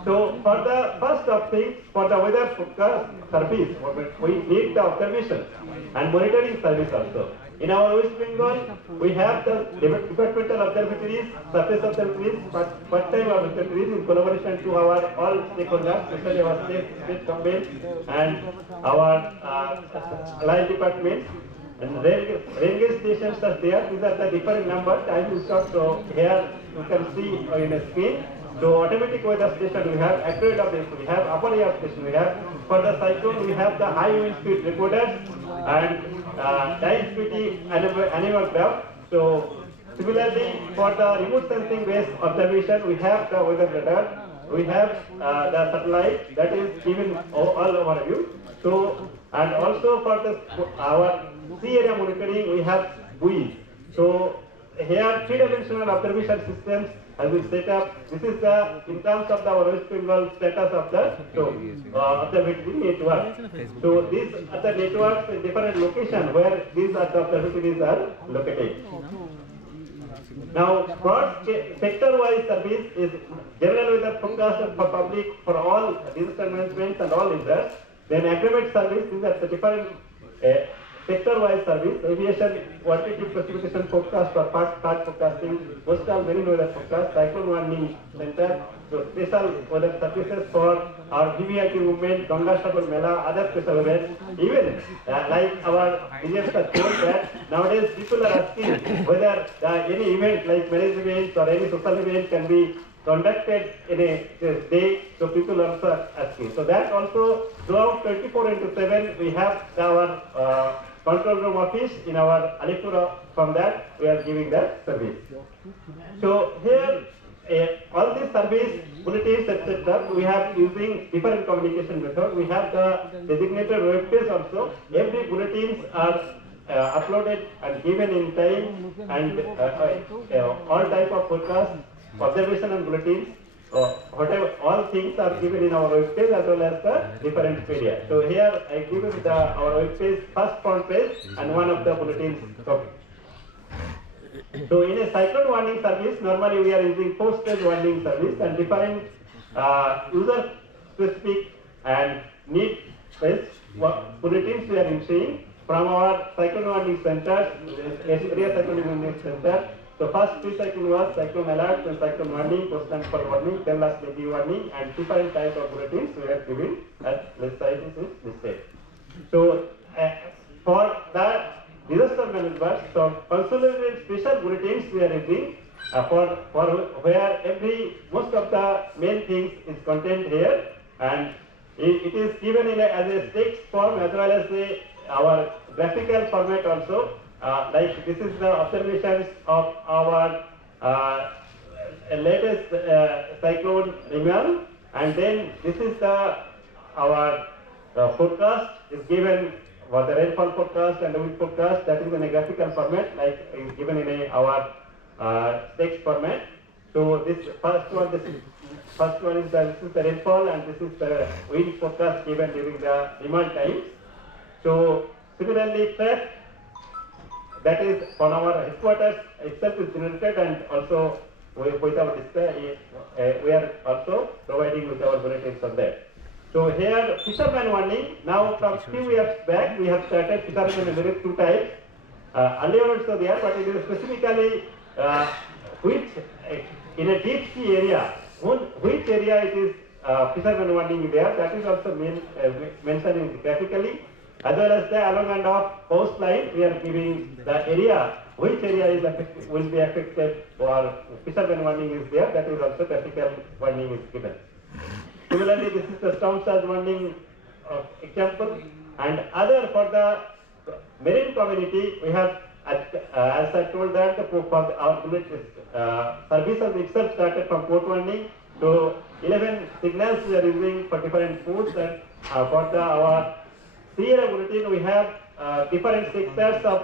So for the first of things, for the weather forecast service, we need the observation and monitoring service also. In our West Bengal, we have the departmental observatories, surface observatories, part-time observatories in collaboration to our all stakeholders, especially our state government and our allied departments. And rain gauge stations are there. These are the different number. Time is short, so here you can see in a screen. So automatic weather station we have, accurate updates we have, upper air station we have. For the cyclone we have the high wind speed recorders and time speed anemograph. So similarly for the remote sensing based observation we have the weather radar, we have the satellite that is given all over you. So and also for the our sea area monitoring we have buoys. So here 3-dimensional observation systems has been set up. This is the in terms of the West Bengal status of the observatory network. So these are the networks in different locations where these are the observatories are located. Now, broad sector-wise service is general weather forecast for public for all disaster management and all users. Then aggregate service, these are the different sector-wise service, aviation, quantitative precipitation forecast or part forecasting, coastal marine weather forecast, cyclone warning center, so special weather services for our VVIP movement, Ganga Sagar Mela, other special events. Even like our engineers are told that nowadays people are asking whether any event like marriage events or any social event can be conducted in a day, so people also are asking. So that also throughout 24/7 we have our control room office in our Alipura. From that we are giving that service. So here all these service bulletins etc. we have using different communication method. We have the designated web page also. Every bulletins are uploaded and given in time, and all type of forecast, observation and bulletins, whatever, all things are given in our web page as well as the different media. So here I give you our web page, first front page and one of the bulletins copy. So in a cyclone warning service, normally we are using 4-stage warning service and different user specific and need based bulletins we are using from our cyclone warning center, area cyclone warning center. So first pre-cyclone was cyclone alert, then cyclone warning, post-landfall warning, then last day warning, and different types of bulletins we are giving at left side is listed. So for the disaster management, so consolidated special bulletins we are using for where most of the main things is contained here, and it is given in as a text form as well as our graphical format also. Like this is the observations of our latest cyclone Bengal, and then this is our forecast is given for the rainfall forecast and the wind forecast. That is in a graphical format, like is given in our text format. So this first one is this is the rainfall and this is the wind forecast given during the demand times. So similarly, track that is on our headquarters itself is generated, and also with our display we are also providing with our bulletins on that. So here fisherman warning. Now from few years back we have started fisherman warning 2 types. Earlier also there, but it is specifically which in a deep sea area, which area it is fisherman warning there. That is also mentioned graphically. As well as the along and off coastline, we are giving the area, which area is affected, will be affected, or fisherman warning is there. That is also graphical warning is given. Similarly, this is the storm surge warning example, and other for the marine community, we have, as I told that, for our services itself started from port warning. So 11 signals we are using for different ports, and for our Sierra bulletin we have different sectors of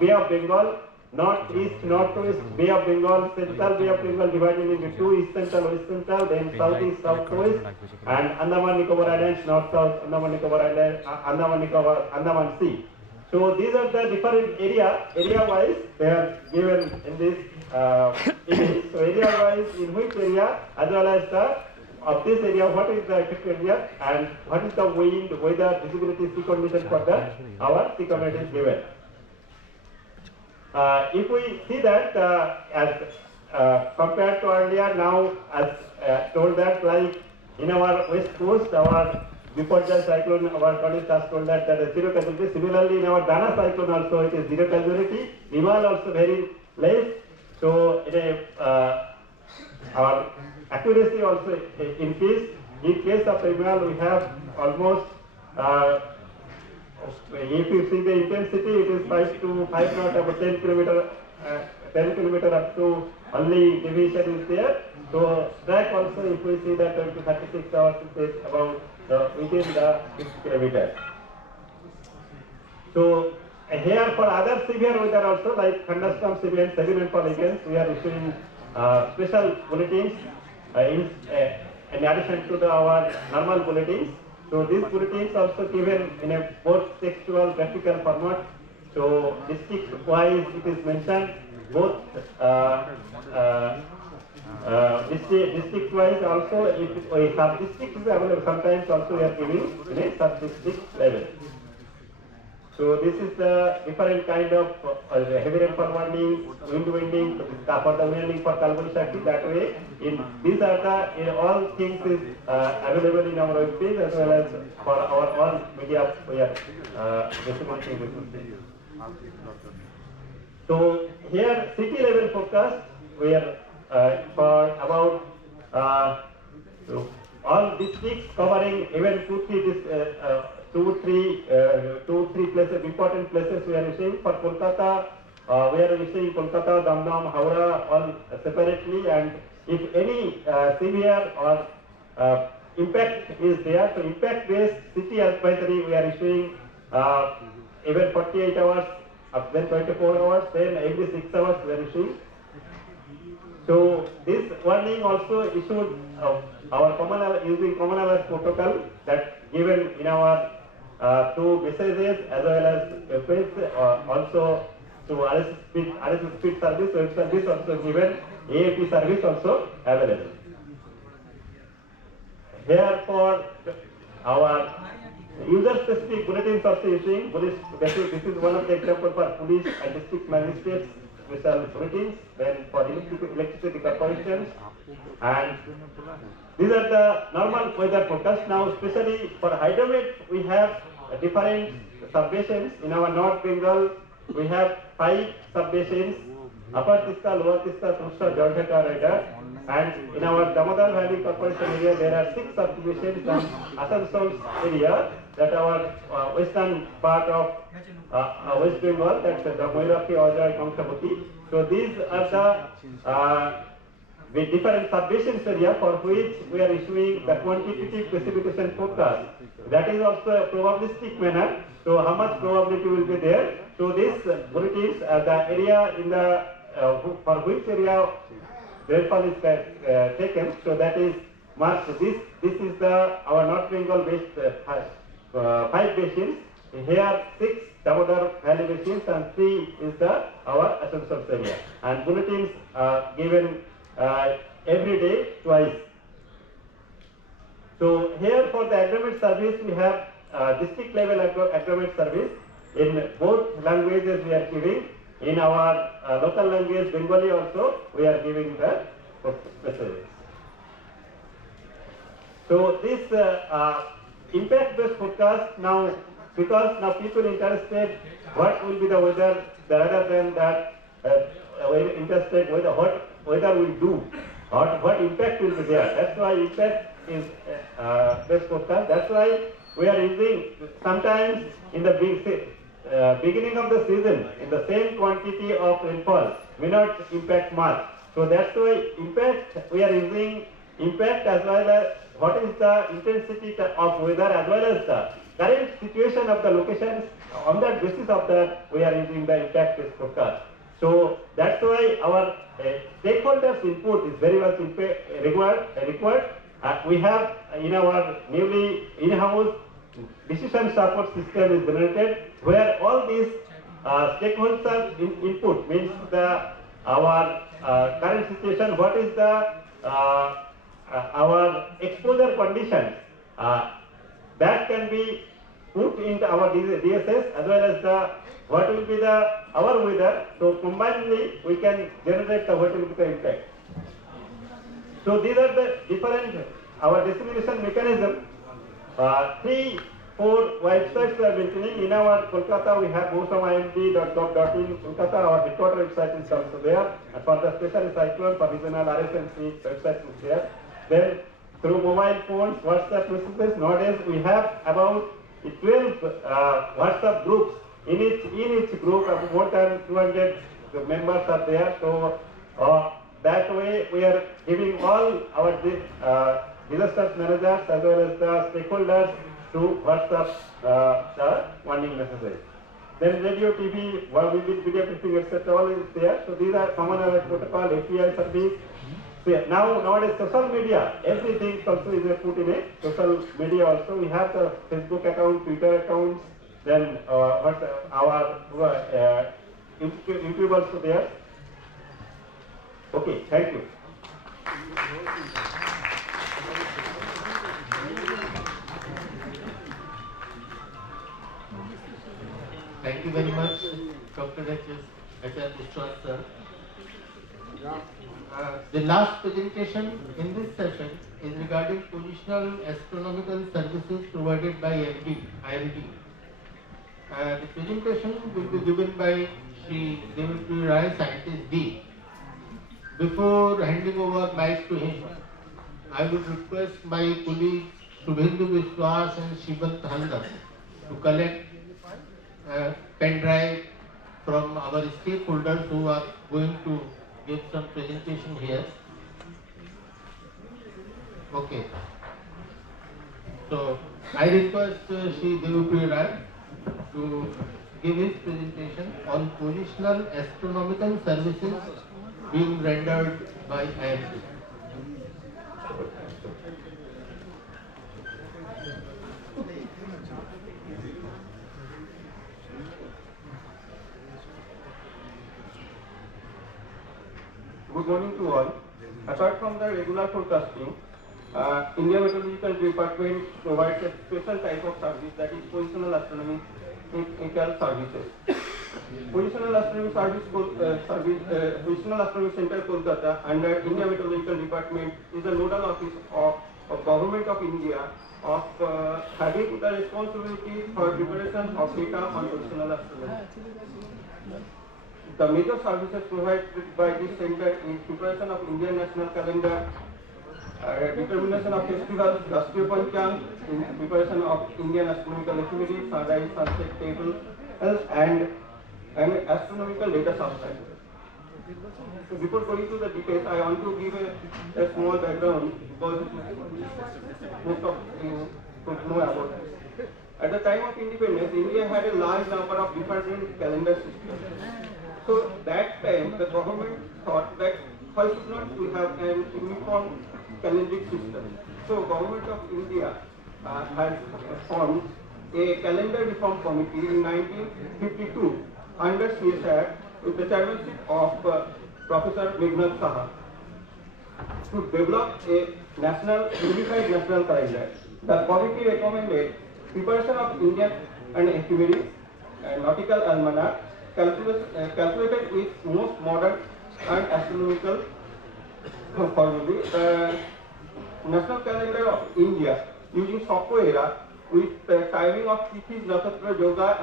Bay of Bengal, northeast, northwest, Bay of Bengal, central Bay of Bengal divided into 2, east central, west central, then southeast, southwest, and Andaman Nicobar Islands, north south, Andaman Nicobar Island, Andaman Sea. So these are the different area wise they are given in this image. So area wise in which area, as well as the of this area, what is the affected area and what is the wind, weather, visibility, sea condition for our sea coordinate is given. If we see that as compared to earlier, now as told that like in our west coast, our Biparjoy cyclone, our colleagues has told that there is 0 casualty. Similarly, in our Dana cyclone also it is 0 casualty. Nimal also very less. So our accuracy also increased. In case of Bengal, we have almost, if you see the intensity, it is 5 to 5 knot about 10 kilometer up to only deviation is there. So track also, if we see that 20 to 36 hours, it is about within the 6 kilometers. So here for other severe weather also, like thunderstorms, severe and heavy rainfall events, we are issuing special bulletins in addition to our normal bulletins. So these bulletins also given in a both textual graphical format. So district wise it is mentioned, both district wise also, if sub district is available, sometimes also we are giving in a sub district level. So So this is the different kind of heavy rainfall warning, wind winding, for the warning for Kalbul Shakti. That way, these are the all things is available in our web page as well as for our all media. We are distributing. So here city level forecast we are for about all districts covering even two, three places, important places we are using. For Kolkata, we are using Kolkata, Damdam, Howrah, all separately. And if any severe or impact is there, so impact based city advisory we are issuing even 48 hours, then 24 hours, then every 6 hours we are issuing. So this warning also issued our using common alert protocol that given in our two messages as well as page, also to RSS speed service, web service also given, AAP service also available. Here for our user-specific bulletins also issuing. This is one of the examples for police and district magistrates special bulletins. Then for electricity corporations, and these are the normal weather forecast. Now, especially for hydromet, we have different substations. In our North Bengal, we have 5 substations: Upper Tista, Lower Tista, Tursa, Jorgheta, Radar. And in our Damodar Valley Corporation area, there are 6 substations, and Asansol area, that our western part of West Bengal, that's the Moiraki, Ojoy, Kangsapati. So these are the different substations area for which we are issuing the quantitative precipitation forecast. That is also a probabilistic manner. So how much probability will be there? So these bulletins, the area in the for which area rainfall is taken. So that is marked. This is the our North Bengal based 5 basins. Here 6 Damodar Valley basins and 3 is the our Asansol area. And bulletins given every day twice. So here for the agreement service we have district level agreement service in both languages we are giving. In our local language Bengali also we are giving the messages. So this impact based forecast now, because now people interested what will be the weather rather than that interested whether what weather will do or what impact will be there. That's why impact is based forecast. That's why we are using sometimes in the beginning of the season in the same quantity of rainfall may not impact much. So that's why impact we are using impact as well as what is the intensity of weather as well as the current situation of the locations. On that basis of that we are using the impact based forecast. So that's why our stakeholders input is very much required. We have in our newly in-house decision support system is generated where all these stakeholders input means our current situation, what is the our exposure conditions that can be put into our DSS as well as what will be our weather. So combinedly we can generate what will be the impact. So these are the different our dissemination mechanism. 3-4 websites we are maintaining. In our Kolkata we have IMD.gov.in. Kolkata, our headquarters website is also there. And for the special cyclone for regional RSNC website is there. Then through mobile phones, WhatsApp messages, nowadays we have about 12 WhatsApp groups. In each group, more than 200 members are there. So that way we are giving all our disaster managers as well as the stakeholders to WhatsApp the warning messages. Then radio, TV, video briefing, etc. all is there. So these are common alert protocol, API service. So nowadays social media, everything also is put in a social media also. We have the Facebook account, Twitter accounts, then our YouTube also there. Okay, thank you. Thank you very much, Dr. H.R. Vishwas, sir. The last presentation in this session is regarding positional astronomical services provided by IMD. The presentation will be given by Shri Devatri Rai, Scientist D. Before handing over mic to him, I would request my colleagues Subhendu Vishwas and Shivant Handa to collect pen drive from our stakeholders who are going to give some presentation here. Okay. So I request Shri Devatri Rai to give his presentation on positional astronomical services being rendered by IMD. Good morning to all. Apart from the regular forecasting, India Meteorological Department provides a special type of service, that is positional astronomy services. Positional astronomy Positional Astronomy Center Kolkata under India Meteorological Department is a nodal office of Government of India of having the responsibility for preparation of data on positional astronomy. The major services provided by this center is preparation of Indian national calendar, determination of festivals, Rashtriya Panchang, preparation of Indian astronomical ephemeris, sunrise, sunset table, and astronomical data supply. So before going to the details, I want to give a small background because most of you don't know about it. At the time of independence, India had a large number of different calendar systems. So that time the government thought that why should not we have an uniform calendric system. So government of India has formed a calendar reform committee in 1952 under CSR with the chairmanship of Professor Meghnad Saha to develop a unified national calendar. The committee recommended preparation of Indian and ephemeris, nautical almanac, calculated with most modern and astronomical formulae. The national calendar of India using software with timing of Tithis, Nakshatra, Yoga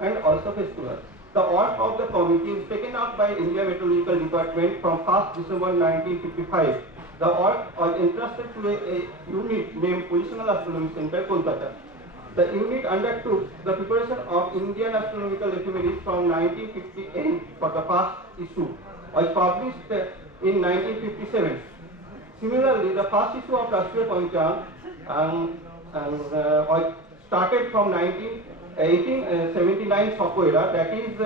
and also festivals. The work of the committee is taken up by India Meteorological Department from 1st December 1955. The work was entrusted to a unit named Positional Astronomy Center, Kolkata. The unit undertook the preparation of Indian astronomical ephemeris from 1958 for the first issue, was published in 1957. Similarly, the first issue of Rashtriya Panchang was started from 1879 software, that is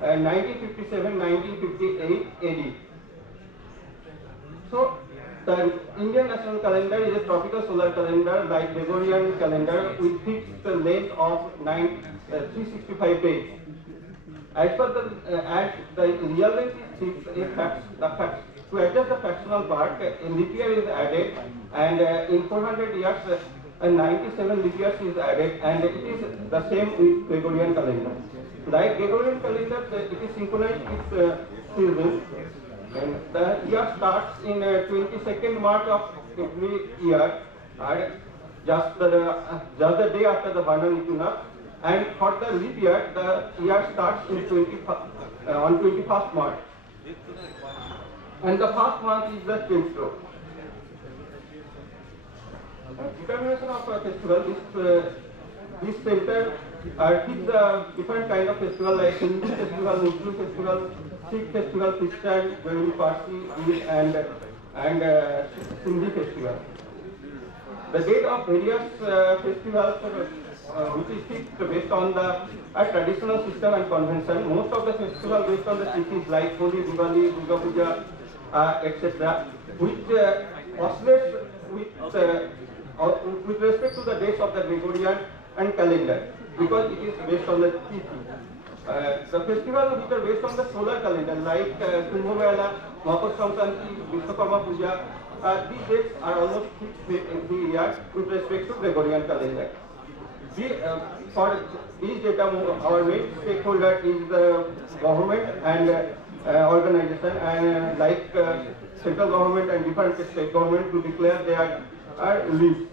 1957-1958 AD. So, the Indian national calendar is a tropical solar calendar like Gregorian calendar with fixed length of 365 days. As the real length is 6, to adjust the fractional part, a leap year is added, and in 400 years, 97 leap years is added, and it is the same with Gregorian calendar. Like Gregorian calendar, it is synchronized with seasons. And the year starts in 22nd March of every year, and just the day after the vernal equinox. And for the leap year, the year starts in on 21st March. And the first month is the 10th row. Determination of a festival, this center keeps the different kind of festival like Hindu festival, Muslim festival, Sikh festival, Christian, Bengali, Parsi, and Sindhi festival. The date of various festivals, which is fixed based on the traditional system and convention. Most of the festivals based on the cities like Holi, Diwali, Durga Puja, etc., which oscillates with respect to the dates of the Gregorian and calendar, because it is based on the Tithi. The festivals which are based on the solar calendar like Kumbh Mela, Makar Sankranti, Vishwakarma Puja, these dates are almost fixed every year with respect to Gregorian calendar. For these data, our main stakeholder is the government and organization, and like central government and different state government to declare their leaves.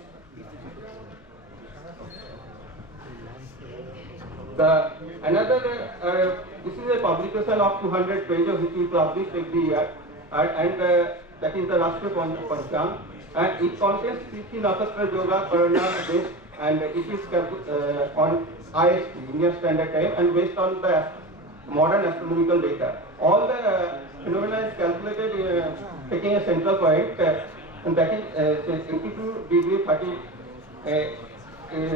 This is a publication of 200 pages which we publish every year, and that is the Rashtriya Panchang, and it contains Tithi Nakshatra Yoga Karana based, and it is on IST, Indian Standard Time, and based on the modern astronomical data. All the phenomena is calculated taking a central point, and that is 82 degree 30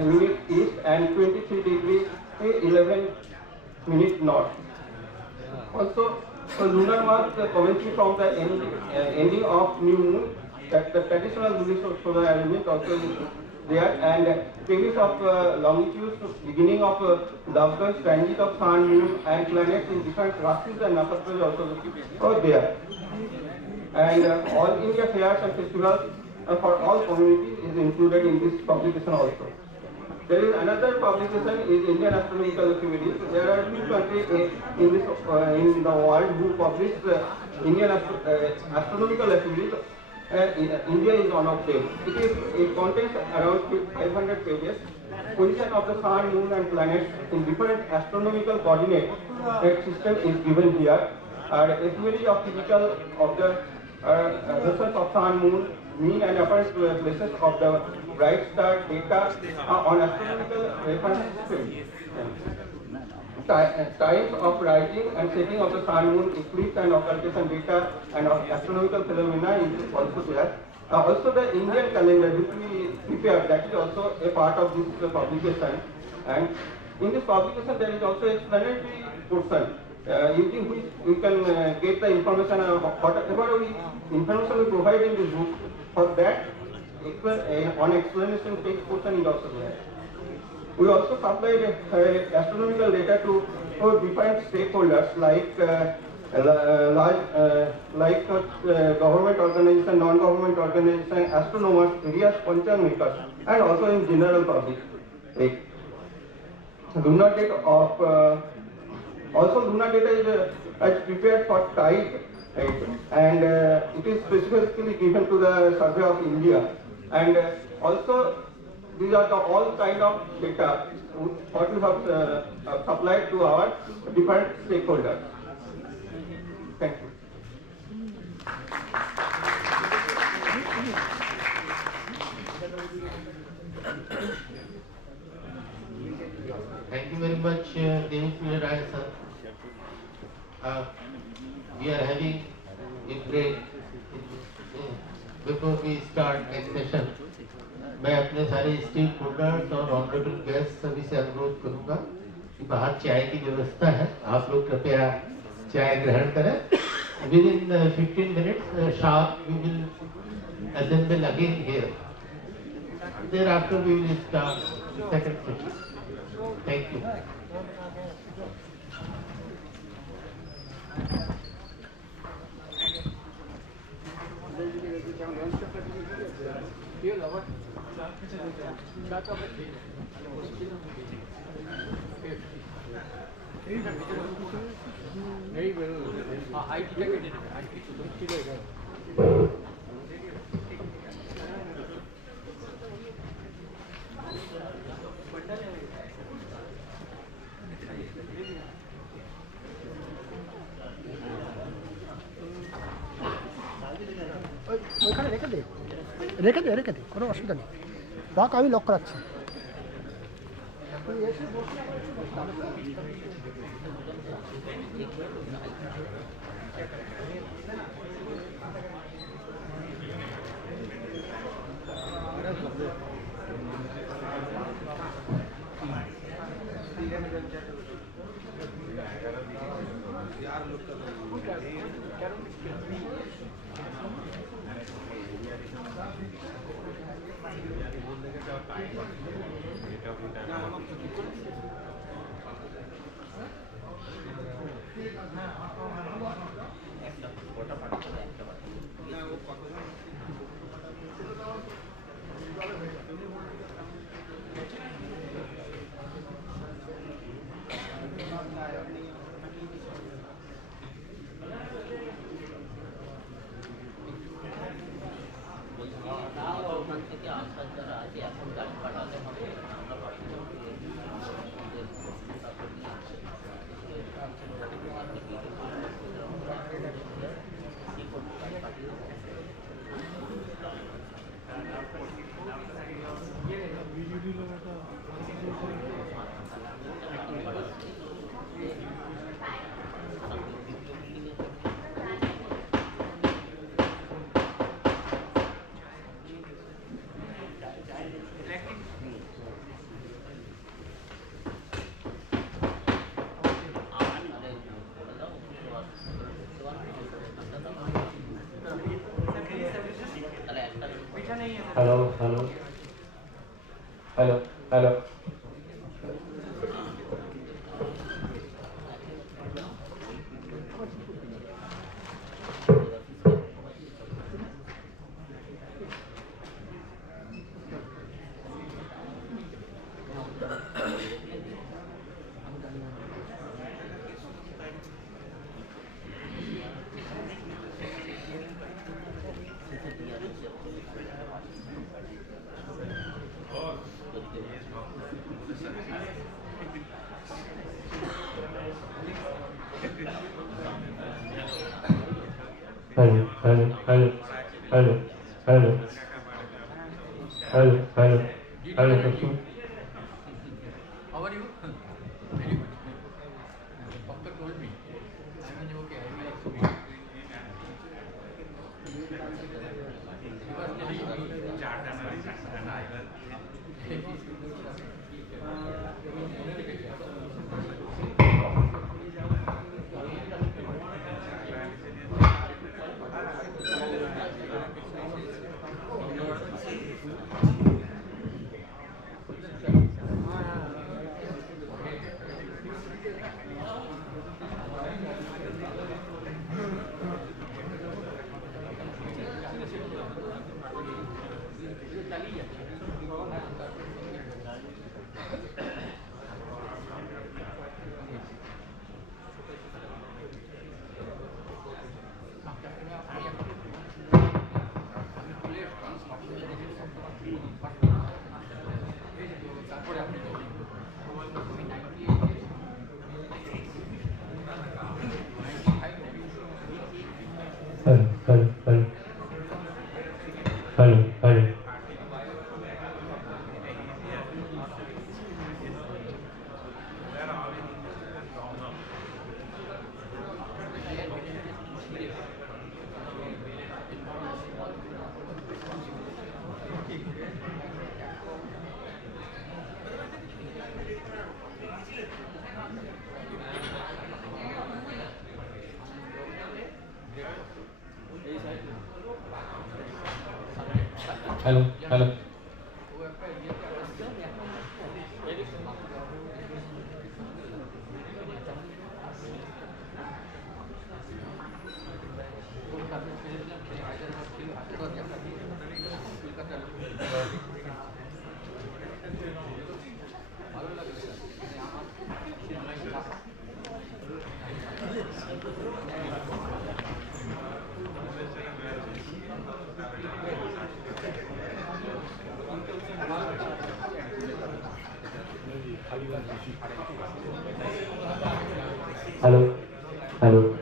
minute east and 23 degree 11 minute north. Also, lunar month commencing from the ending of new moon, that the traditional lunar solar arrangement also is there, and previous of longitudes, beginning of the transit of sun, moon and planets in different rashis and nakshatras also there. And all India fairs and festivals for all communities is included in this publication also. There is another publication is Indian Astronomical Activities. There are two countries in the world who publish Indian Astronomical Activities. India is one of them. It contains around 500 pages. Position of the sun, moon and planets in different astronomical coordinate system is given here. Estimates of typical of the results of sun, moon, mean and apparent places of the bright star data on astronomical reference system. Times of rising and setting of the sun, moon, eclipse and occultation data and of astronomical phenomena is also there. Also the Indian calendar which we prepared, that is also a part of this publication. And in this publication there is also explanatory portion using which we can get the information, whatever information we provide in this book. For that, on explanation text portion is also there. We also supplied astronomical data to different stakeholders like government organization, non-government organization, astronomers, various panchang makers, and also in general public. Lunar data of also lunar data is prepared for tide, and it is specifically given to the Survey of India, and also these are the all kind of data what we have supplied to our different stakeholders. Thank you. Thank you very much, Dev Rai sir. We are having a break. Before we start next session, मैं अपने सारे stake holders और honourable guest सभी से अनुरोध करूंगा कि बाहर चाय की व्यवस्था है, आप लोग कृपया चाय ग्रहण करें. Within 15 minutes sharp we will assemble again here. Thereafter we will start the second session. Thank you. ওইখানে রেখে দে কোনো অসুবিধা নেই, রাখ, আমি লক করাচ্ছি. Hello, hello, hello, hello. Hello, hello, hello, hello, hello, hello, hello, hello, hello. How are you? Very good. Doctor told me. I mean, okay, I will also be. He was telling me. And I will. Hello, hello, hello, hello, hello. Hello, hello. Hello, hello.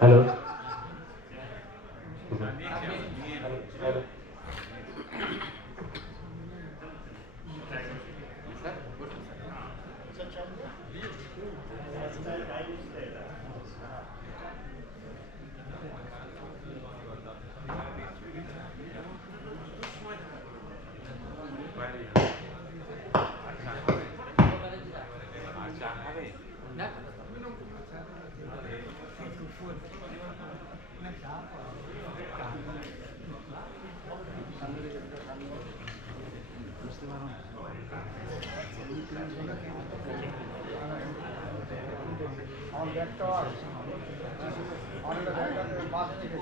Hello. Hello. On that tower, on the back of the bus ticket.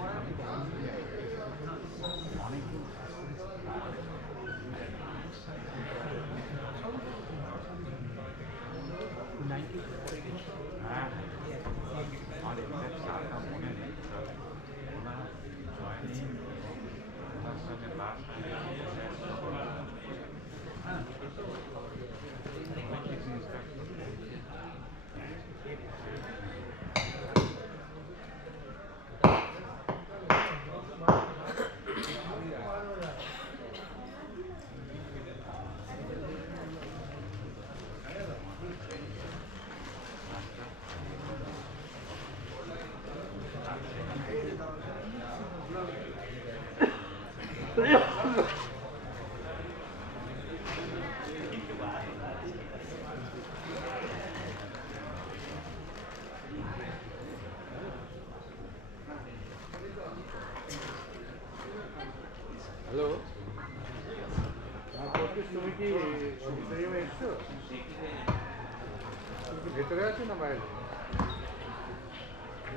ভেতরে আছে না বাইরে?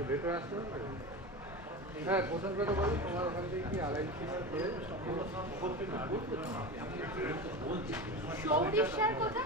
ভেতরে আসতে হবে? হ্যাঁ, প্রথম কথা বলো, তোমার ওখান থেকে কি আড়াই করে সৌরিশার কথা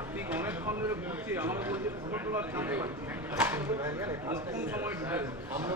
আপনি অনেকক্ষণ ধরে ঘুরছি, আমাকে বলছে ফটো তোলার জানতে পারছি কোন সময় আমাকে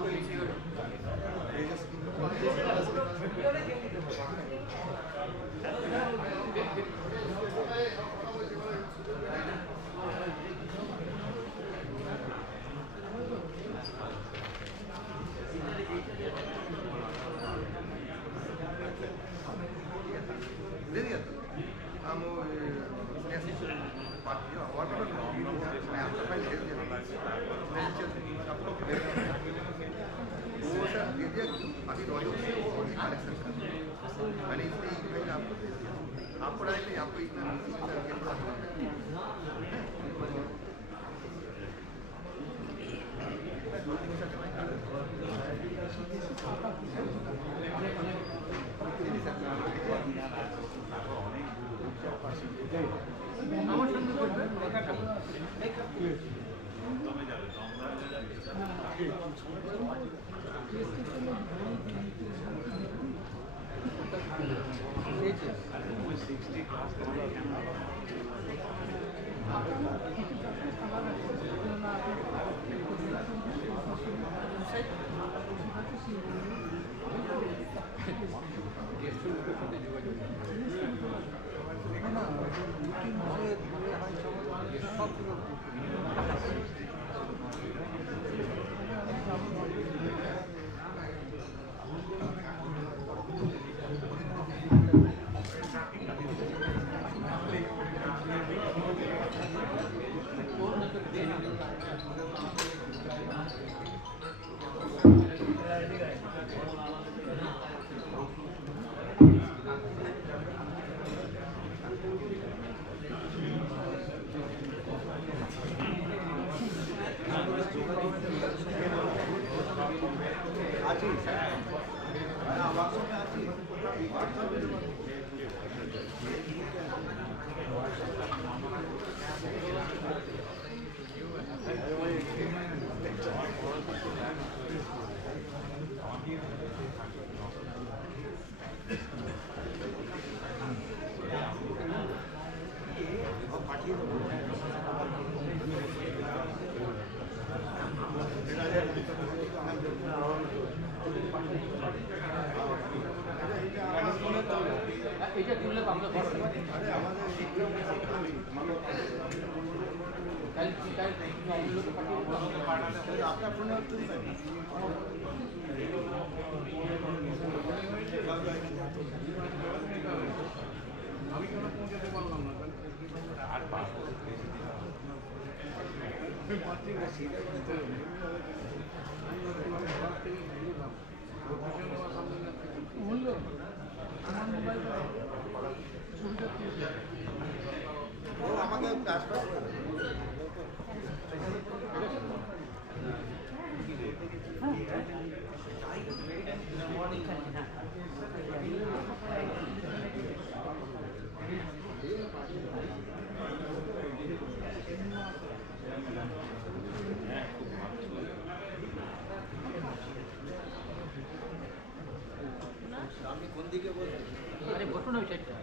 আরে বসুন ওই সাইডটা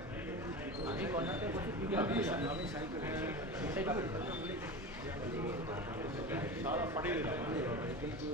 আমি কর্নারটা বসে আমি সাইড করি সারা পাঠিয়ে দিলাম কিন্তু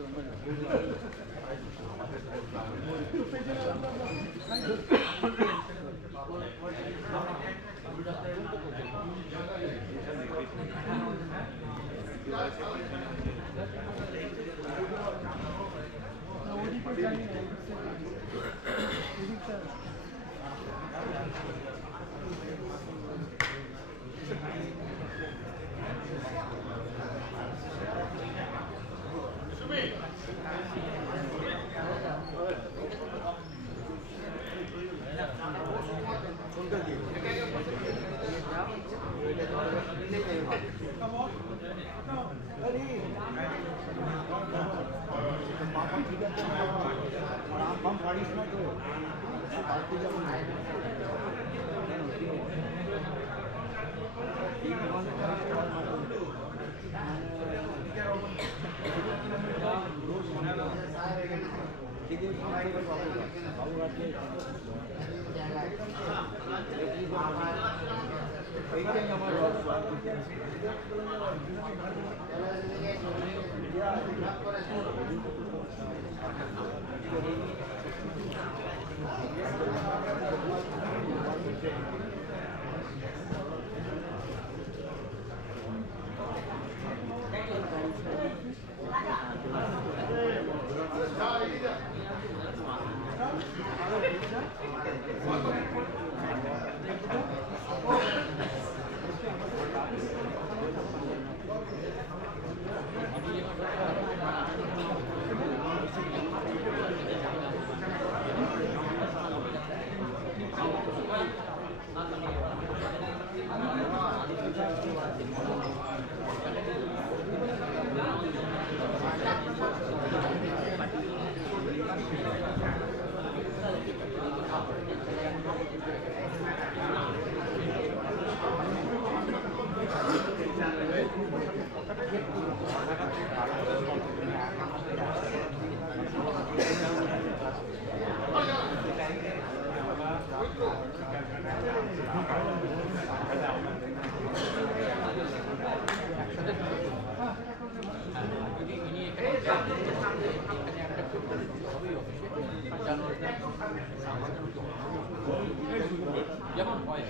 যেমন হয়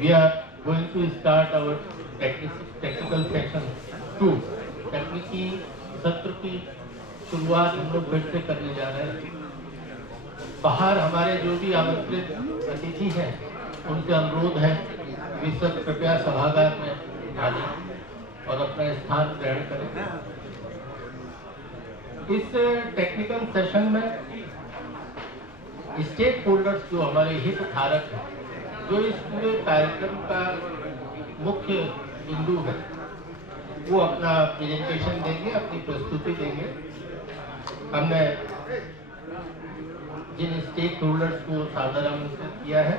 we are going to start our technical section 2. तकनीकी सत्र की शुरुआत हम लोग फिर से करने जा रहे हैं। बाहर हमारे जो भी आमंत्रित अतिथि हैं उनसे अनुरोध है वे सब कृपया सभागार में आ जाएं और अपना स्थान ग्रहण करें। इस टेक्निकल सेशन में स्टेक होल्डर्स जो हमारे हितधारक हैं, जो इस पूरे कार्यक्रम का मुख्य बिंदु है, वो अपना प्रेजेंटेशन देंगे, अपनी प्रस्तुति देंगे। हमने जिन स्टेक होल्डर्स को सादर आमंत्रित किया है,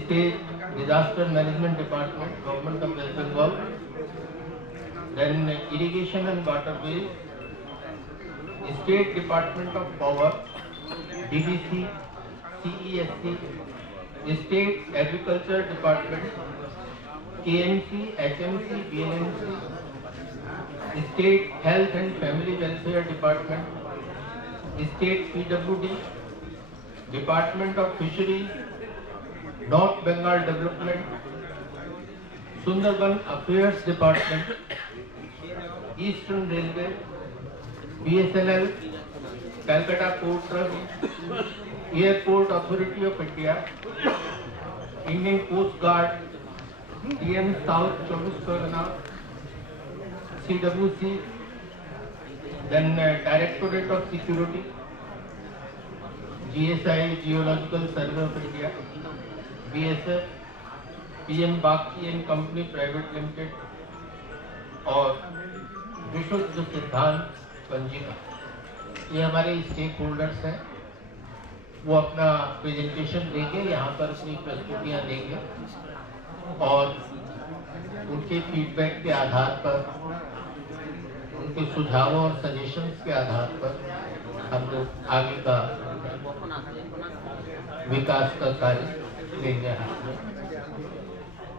state disaster management department, government of West Bengal, then irrigation and waterways, state department of power, DBC, CESC, state agriculture department, KMC, HMC, BNMC, state health and family welfare department, state PWD, department of fisheries, north Bengal development, Sundarban affairs department, eastern railway, BSNL, Calcutta port trust, airport authority of India, Indian coast guard, DM south 24 Pargana, CWC, then Directorate of Security, GSI, Geological Survey of India, BSF, PM Bakshi and Company Private Limited और विशुद्ध सिद्धांत पंजिका। ये हमारे stake holders हैं, वो अपना presentation देंगे, यहाँ पर अपनी प्रस्तुतियाँ देंगे और उनके फीडबैक के आधार पर, उनके सुझावों और सजेशंस के आधार पर हम लोग आगे का विकास का कार्य लेंगे हाथ में।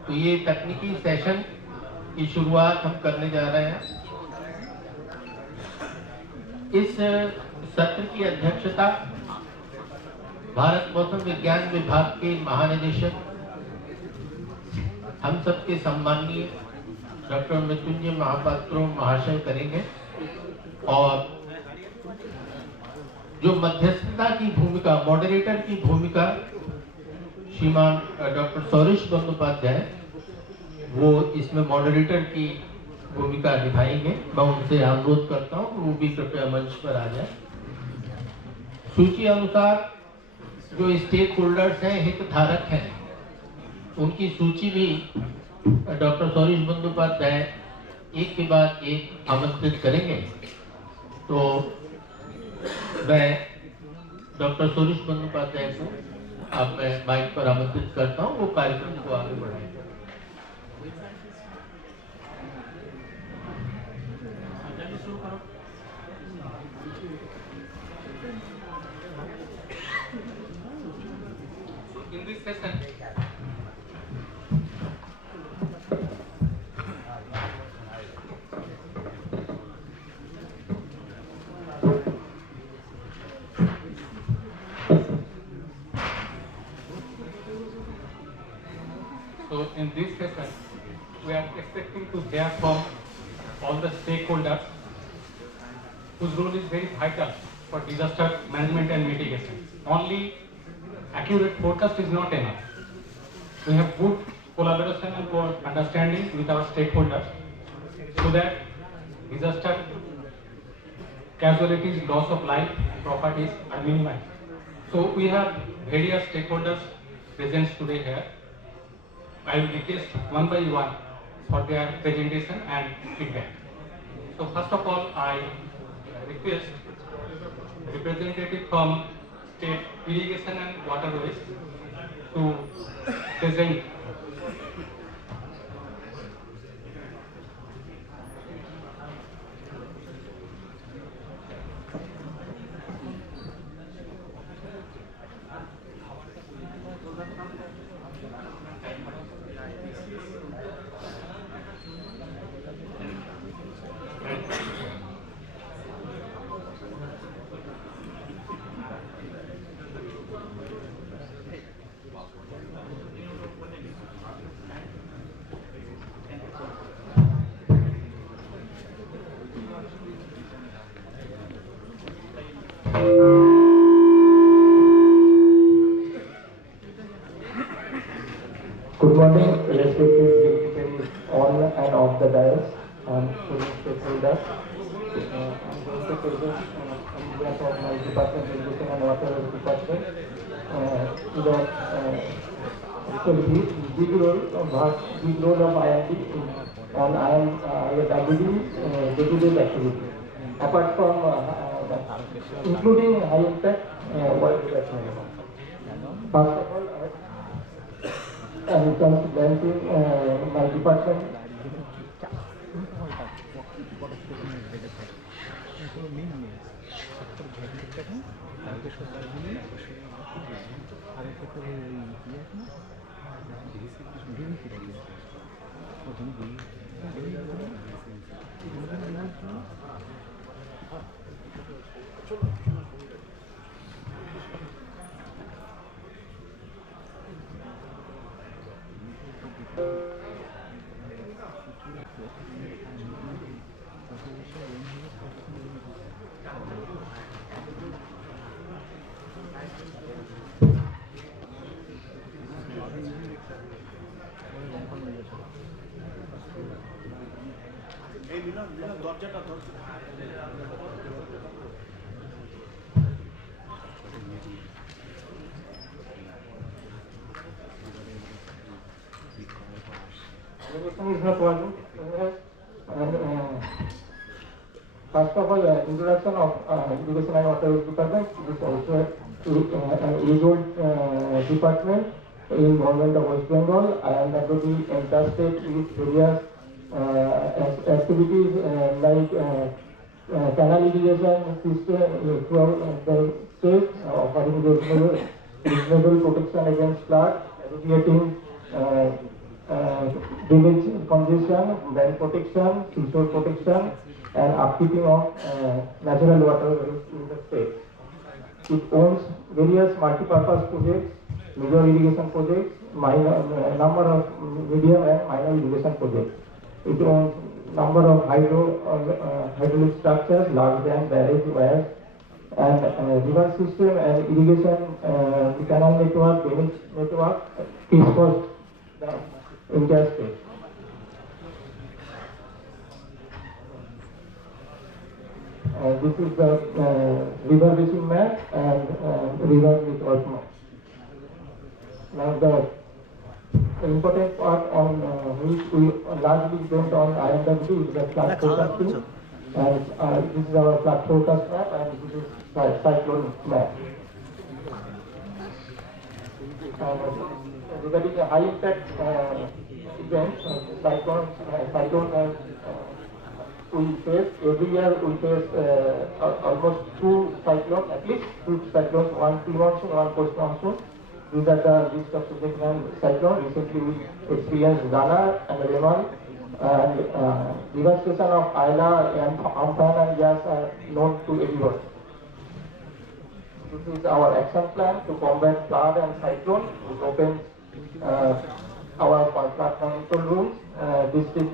तो ये तकनीकी सेशन की शुरुआत हम करने जा रहे हैं। इस सत्र की अध्यक्षता भारत मौसम विज्ञान विभाग के महानिदेशक, हम सबके सम्माननीय डॉक्टर मृत्युंजय महापात्रों महाशय करेंगे और जो मध्यस्थता की भूमिका, मॉडरेटर की भूमिका श्रीमान डॉक्टर सौरिश बंदोपाध्याय, वो इसमें मॉडरेटर की भूमिका निभाएंगे। मैं उनसे अनुरोध करता हूँ वो भी कृपया मंच पर आ जाए। सूची अनुसार जो स्टेक होल्डर्स हैं, हितधारक हैं, उनकी सूची भी डॉक्टर सौरिश बंदोपाध्याय एक के बाद एक आमंत्रित करेंगे। तो मैं डॉक्टर सौरिश बंदोपाध्याय को अब मैं माइक पर आमंत्रित करता हूँ, वो कार्यक्रम को आगे बढ़ाएंगे। In this session, we are expecting to hear from all the stakeholders whose role is very vital for disaster management and mitigation. Only accurate forecast is not enough. We have good collaboration and understanding with our stakeholders so that disaster casualties, loss of life, properties are minimized. So we have various stakeholders present today here. I will request one by one for their presentation and feedback. So first of all, I request representative from State Irrigation and Waterways to present. respective dignitaries on and off the dais and stakeholders. I'm going to present on behalf of my department, Irrigation and Water Department, big role of IMD on IMD's day-to-day activity. Apart from including high impact water treatment. First of all, I am presenting my department. Irrigation is not working. First of all, introduction of Irrigation and Water Department. It is also an age-old department in government of West Bengal. I am going to be entrusted with various activities like canal irrigation system throughout the state, offering reasonable protection against flood, alleviating drainage congestion, land protection, seashore protection, and upkeeping of natural water in the state. It owns various multi-purpose projects, major irrigation projects, number of medium and minor irrigation projects. It owns number of hydraulic structures, large dam, barrage, wires, and river system and irrigation canal network, drainage network is for the India state. This is the river basin map and river with also. Now the important part on which we largely depend on IMD is the flood forecasting, and this is our flood forecast map and this is cyclone map. Regarding the high impact events, cyclone we face every year. We face almost two cyclones, at least two cyclones, one pre-monsoon, one post-monsoon. These are the list of significant cyclones. Recently we experienced Ghana and Raymond, and devastation of Ayla and Amphan and Yas are known to everyone. This is our action plan to combat flood and cyclone. We opened our flood control rooms, district,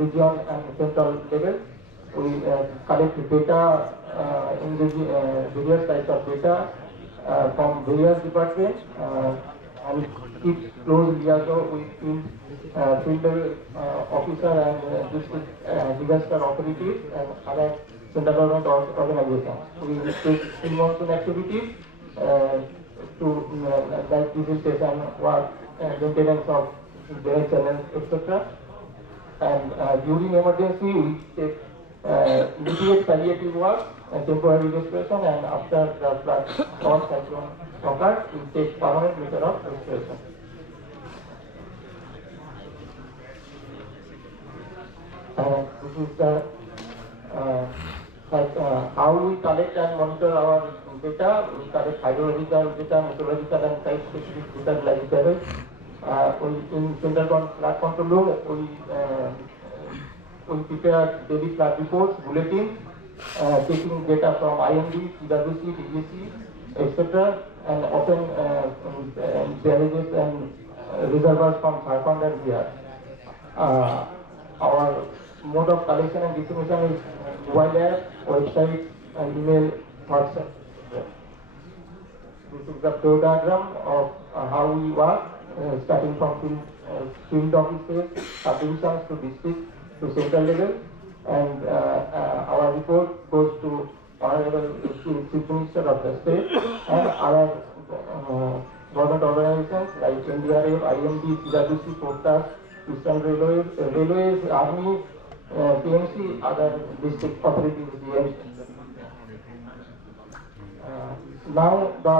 region and central level. We collect data in the various types of data from various departments and keep close liaison with field officer and district disaster authorities and other central government organizations. We take pre-monsoon activities to like visitation, work, maintenance of drainage channels, etc. And during emergency, we take immediate palliative work and temporary restoration, and after the flood or cyclone occurs, we take permanent measure of restoration. This is the how we collect and monitor our data. We collect hydrological data, meteorological and site-specific data like levels. In central flood control room, we prepare daily flood reports, bulletins, taking data from IMD, CWC, DGC, etc., and often barrages and reservoirs from Jharkhand and Bihar. Our mode of collection and dissemination is mobile app, website, and email, WhatsApp. This is the flow diagram of how we work. starting from field offices, sub-divisions to district to central level, and our report goes to Honorable Chief Minister of the state and other government organizations like NDRF, IMD, CWC, Portas, Eastern Railways, Army, PMC, other district authorities, DMs. Now the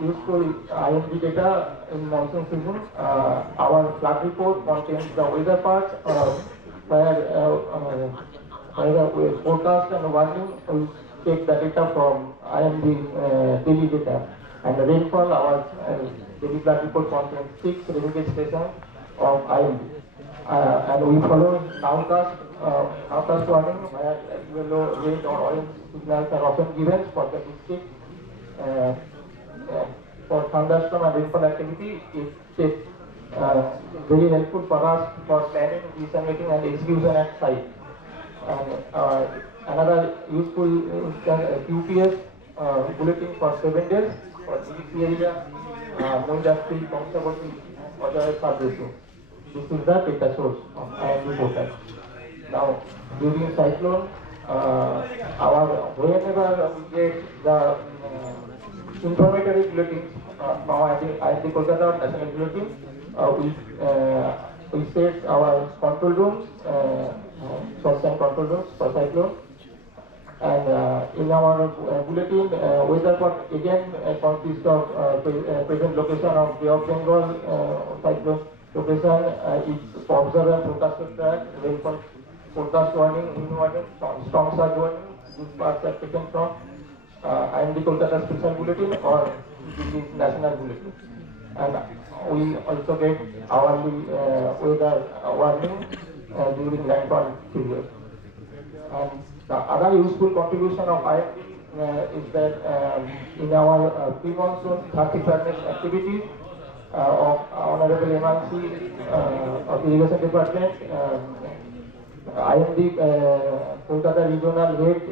useful IMD data in monsoon season. Our flood report contains the weather part where the forecast and warning will take the data from IMD daily data, and the rainfall. Our daily flood report contains 6 irrigation stations of IMD, and we follow nowcast warning where yellow, red or orange signals are often given for the district. For thunderstorm and rainfall activity, it's very helpful for us for planning, decision making and execution at site. And another useful is QPS bulletin for 7 days for GDP area, Mundastri, Kamsabati, other sub-basin. This is the data source of IMD portal. Now, during cyclone, whenever we get the informatory bulletins from IMD Kolkata National Bulletin, we set our control rooms, short-term control rooms for cyclone. And in our bulletin, weather report again consists of present location of Bay of Bengal cyclone location, its observer and forecasted track, rainfall forecast warning, wind warning, strong surge warning. These parts are taken from IMD Kolkata Special Bulletin or Delhi National Bulletin. And we also get hourly weather warning during landfall period. And the other useful contribution of IMD is that in our pre-monsoon 30 furnace activities of Honorable MRC of Irrigation Department, IMD Kolkata Regional Head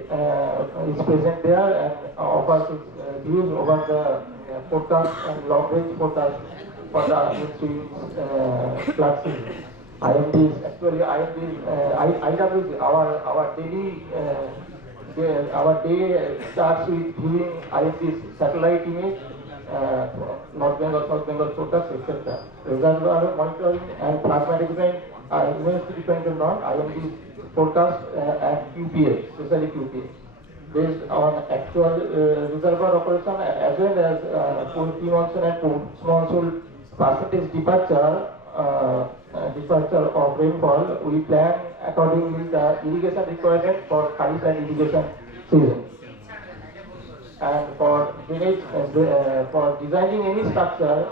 is present there and offers his views over the forecast and long range forecast for the ensuing flood season. IMD is actually IWC, our daily our day starts with viewing IMD's satellite image, North Bengal, South Bengal forecast, etc. Reservoir monitoring and flood management are immensely dependent on IMD's forecast and QPA, especially QPA. Based on actual reservoir operation as well as pre-monsoon and post-monsoon percentage departure of rainfall, we plan accordingly the irrigation requirement for Kharif and irrigation season. And for drainage, for designing any structure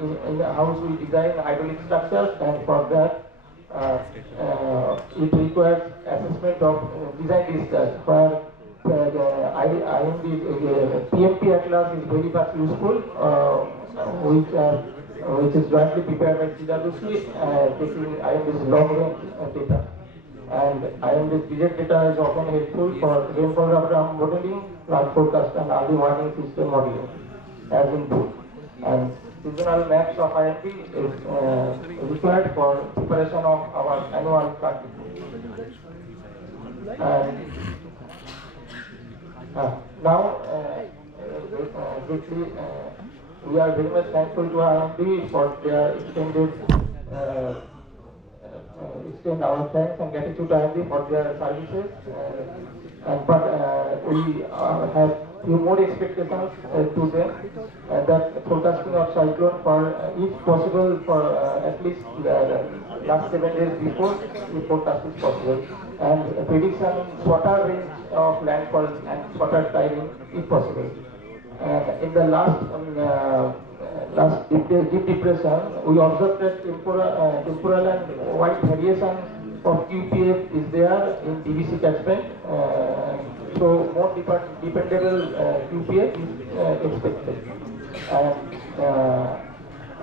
in the house, we design hydraulic structures, and for that it requires assessment of design distance. Where IMD PMP Atlas is very much useful, which is jointly prepared by CWC, taking IMD's long range data. And IMD's digit data is often helpful for rainfall modeling, flood forecast, and early warning system modeling as input. And seasonal maps of IMD is required for preparation of our annual flood report. And now, briefly, we are very much thankful to IMD for their extend our thanks and gratitude to IMD for their services. But we have few more expectations to them that forecasting of cyclone for if possible for at least last 7 days before the forecast is possible, and prediction shorter range of landfall and shorter timing if possible. In the last deep depression, we observed that temporal and wide variation of QPF is there in DVC catchment, so more dependable QPF is expected. And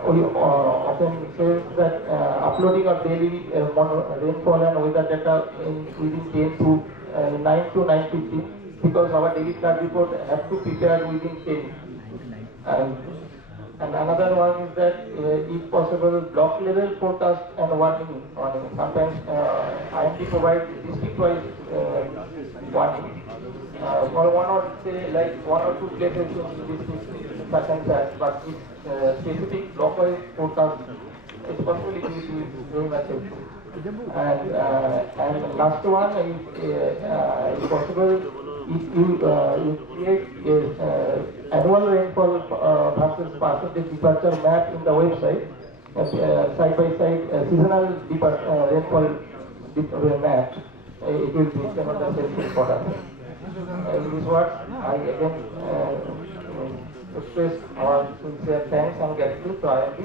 we often say that uploading of daily rainfall and weather data within 9 to 9:15, because our daily flood report have to prepare within 10. And And another one is that, if possible, block level forecast and warning. Sometimes IMD provides district-wise warning. For one or say like one or two places in district such and such, but if specific block-wise forecast is possible, it will be very much helpful. And last one is if possible, if you create annual rainfall versus percentage departure map in the website, side by side seasonal rainfall map, it will be tremendous helpful for us. This is what I again express our sincere thanks and gratitude to IMD.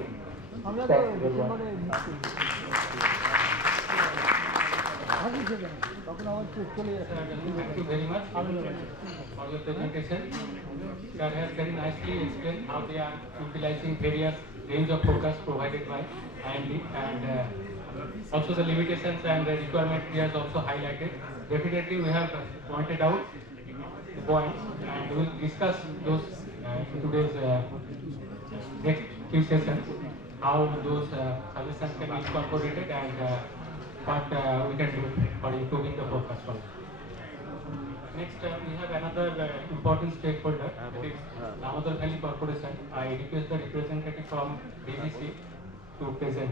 Thank you very much. Thank you very much for your presentation. That has very nicely explained how they are utilizing various range of focus provided by IMD, and also the limitations and the requirement he has also highlighted. Definitely we have pointed out the points, and we will discuss those in today's next few sessions, how those suggestions can be incorporated and what we can do for improving the forecast. Next, we have another important stakeholder, that is Damodar Valley Corporation. I request the representative from DVC to present.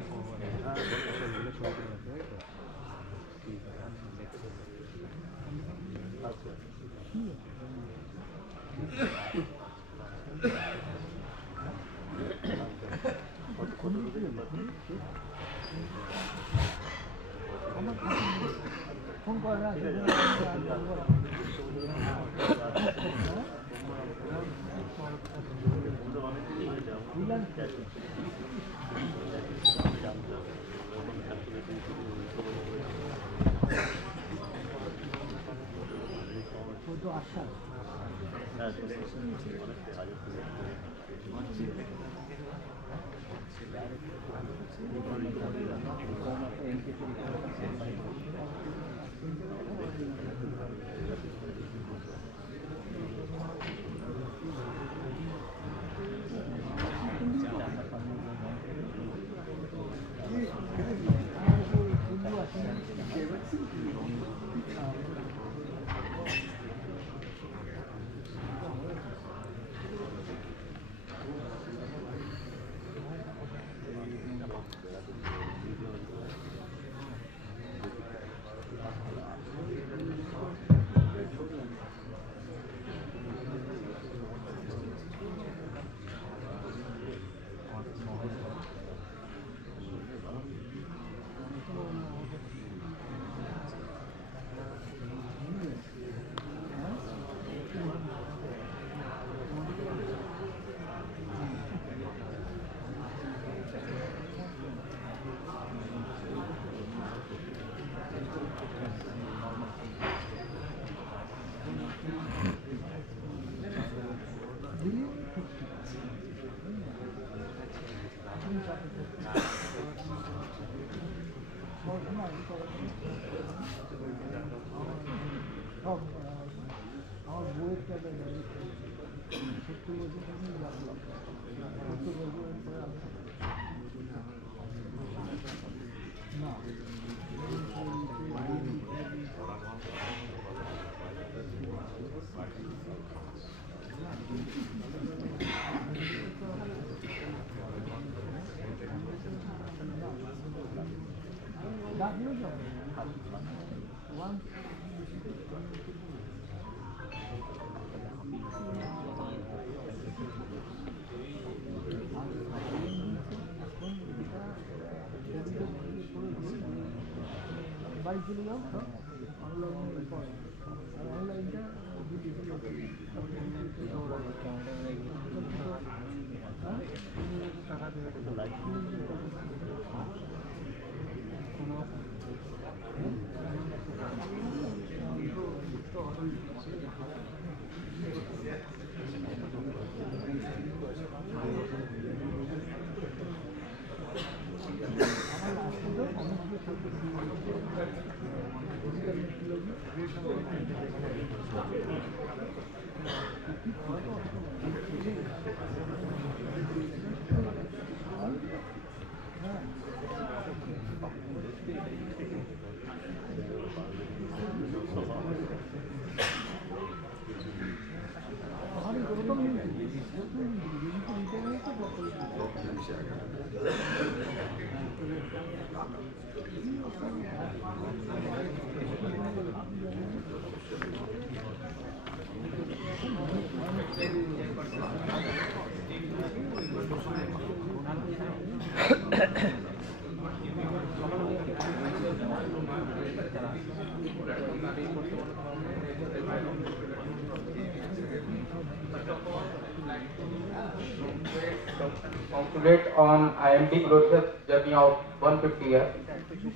Congratulate on IMD glorious journey of 150 years.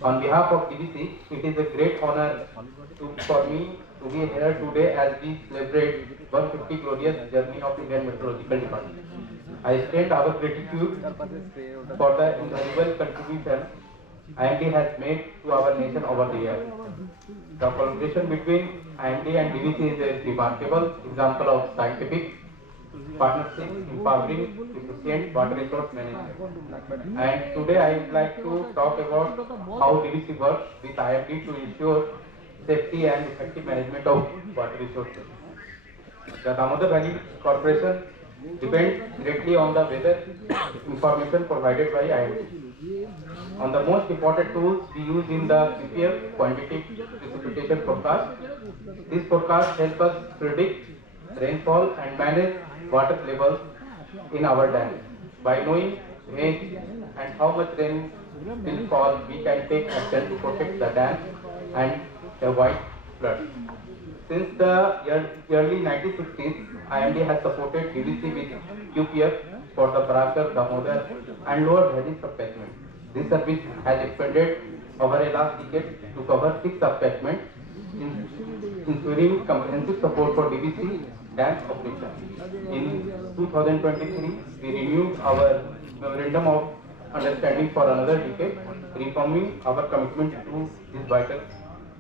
On behalf of DBC, it is a great honor for me to be here today as we celebrate 150 glorious journey of Indian Meteorological Department. I extend our gratitude for the invaluable contribution IMD has made to our nation over the years. The collaboration between IMD and DBC is a remarkable example of scientific partnership empowering efficient water resource management. And today I would like to talk about how DBC works with IMD to ensure safety and effective management of water resources. The Damodar Valley Corporation depends greatly on the weather information provided by IMD. On the most important tools we use in the CPF quantitative precipitation forecast. This forecast helps us predict rainfall and manage water levels in our dam. By knowing when and how much rain will fall, we can take action to protect the dam and avoid flood. Since the early 1960s, IMD has supported DBC with QPF for the Barakar, Damodar and Lower Valley subcatchment. This service has expanded over a last decade to cover 6 subcatchments, ensuring comprehensive support for DBC dam operation. In 2023, we renewed our memorandum of understanding for another decade, reaffirming our commitment to this vital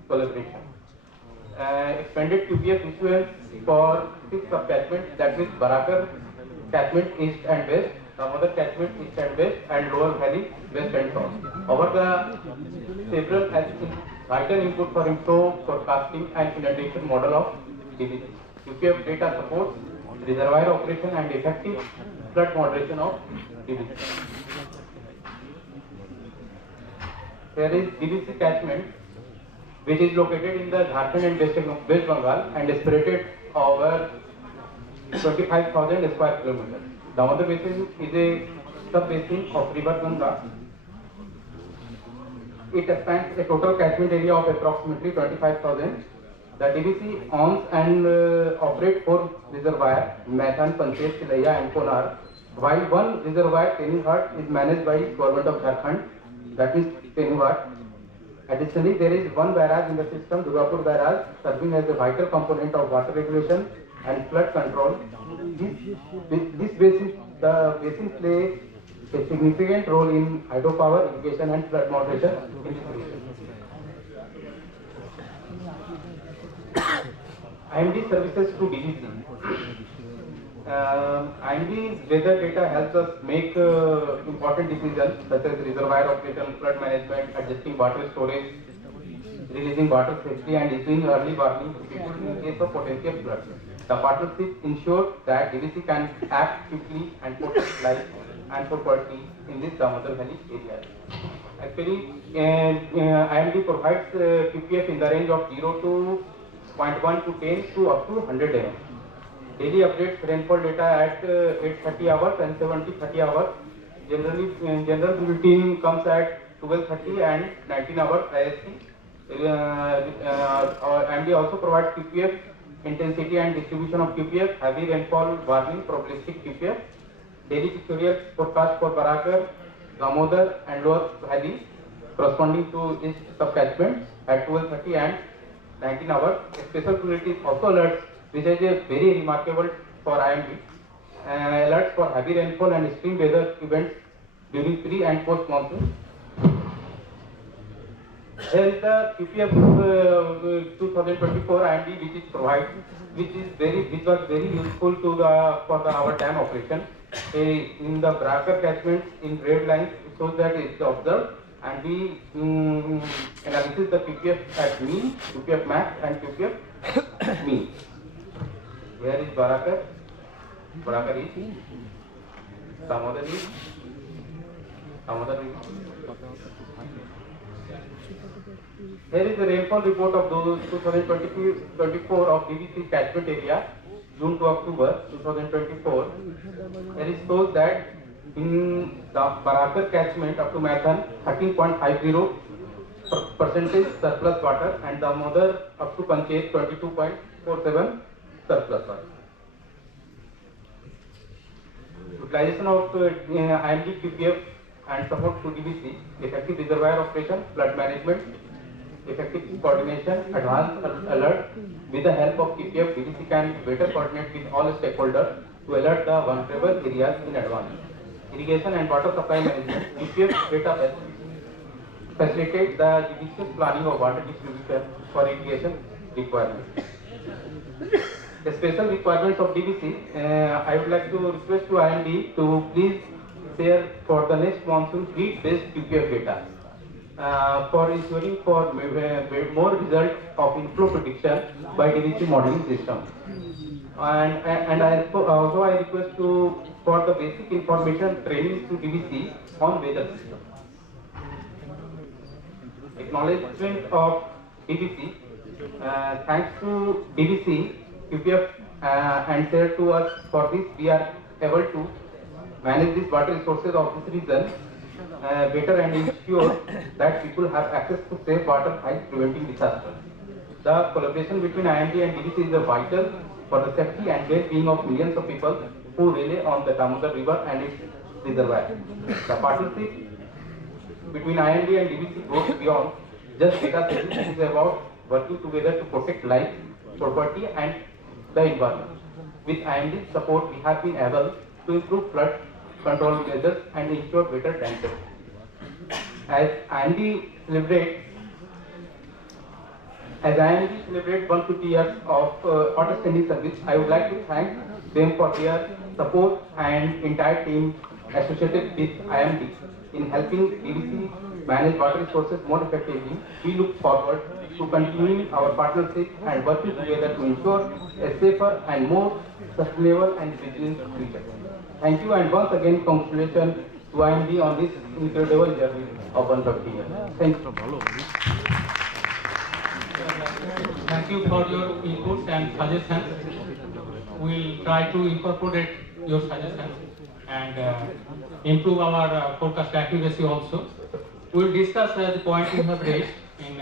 collaboration. Expanded QPF issuance for 6 subcatchments, that means Barakar catchment east and west, Damodar catchment east and west, and Lower Valley west and south. Over the several vital input for improved forecasting and inundation model of DBC. QPF data supports reservoir operation and effective flood moderation of DBC. Here is DBC catchment, which is located in the Jharkhand and West Bengal and is spread over 25,000 square kilometers. Damodar basin is a sub-basin of river Ganga. It spans a total catchment area of approximately 25,000. The DBC owns and operates 4 reservoirs, Maithan, Panchet, Tilaiya and Konar, while one reservoir, Tenuhat, is managed by Government of Jharkhand, that is Tenuhat. Additionally, there is one barrage in the system, Durgapur barrage, serving as a vital component of water regulation and flood control. The basin plays a significant role in hydropower, irrigation and flood moderation in this region. IMD services to DBC. IMD weather data helps us make important decisions such as reservoir operation, flood management, adjusting water storage, releasing water safely and issuing early warning to people in case of potential flood. The partnership ensures that DBC can act quickly and protect life and property in this Damodar Valley area. Actually, IMD provides QPF in the range of 0 to 0.1 to 10 to up to 100 mm. Daily updates rainfall data at 8:30 hours and 7:30 hours. Generally, general bulletin comes at 12:30 and 19 hours IST. IMD also provides QPF intensity and distribution of QPF, heavy rainfall warning, probabilistic QPF, daily pictorial forecast for Barakar, Damodar and Lower Valley corresponding to each subcatchment at 12:30 and 19 hours. Special bulletin also alerts, which is a very remarkable for IMD. Alerts for heavy rainfall and extreme weather events during pre and post monsoon. Here is the QPF 2024 IMD which was very useful to our dam operation. In the Barakar catchment in red lines, it shows that it is observed, and we analysis the QPF at mean, QPF max and QPF mean. Here is Barakar is, Damodar is, Here is the rainfall report of those 2024 of DVC catchment area, June to October 2024. Here is shows that in the Barakar catchment up to Maithan 13.50 percentage surplus water, and the Mother up to Panchet 22.47 surplus water. Utilization of IMD, QPF and support to DVC, effective reservoir operation, flood management, effective coordination, advanced alert. With the help of QPF, DVC can better coordinate with all stakeholders to alert the vulnerable areas in advance. Irrigation and water supply management, QPF data facilitate the judicious planning of water distribution for irrigation requirements. The special requirements of DVC, I would like to request to IMD to please share for the next monsoon heat-based QPF data for ensuring for more result of inflow prediction by DVC modeling system. And also I request for the basic information training to DVC on weather system. Acknowledgement of DVC. Thanks to DVC, QPF and share to us. For this, we are able to manage these water resources of this region better and ensure that people have access to safe water while preventing disaster. The collaboration between IMD and DVC is vital for the safety and well-being of millions of people who rely on the Damodar River and its reservoir. The partnership between IMD and DVC goes beyond just data sharing. It is about working together to protect life, property and the environment. With IMD support, we have been able to improve flood control measures and ensure better dam safety. As IMD celebrates 150 years of outstanding service, I would like to thank them for their support and entire team associated with IMD in helping DVC manage water resources more effectively. We look forward to continuing our partnership and working together to ensure a safer and more sustainable and resilient future. Thank you, and once again congratulations to IMD on this incredible journey of 150 years. Thank you. Thank you for your inputs and suggestions. We'll try to incorporate your suggestions and improve our forecast accuracy also. We'll discuss the point you have raised in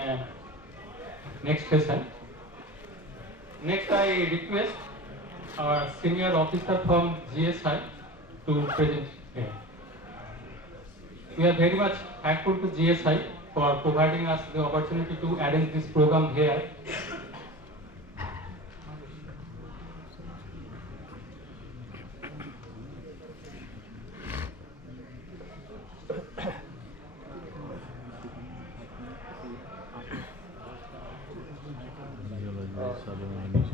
next session. Next, I request our senior officer from GSI to present here. We are very much thankful to GSI for providing us the opportunity to arrange this program here.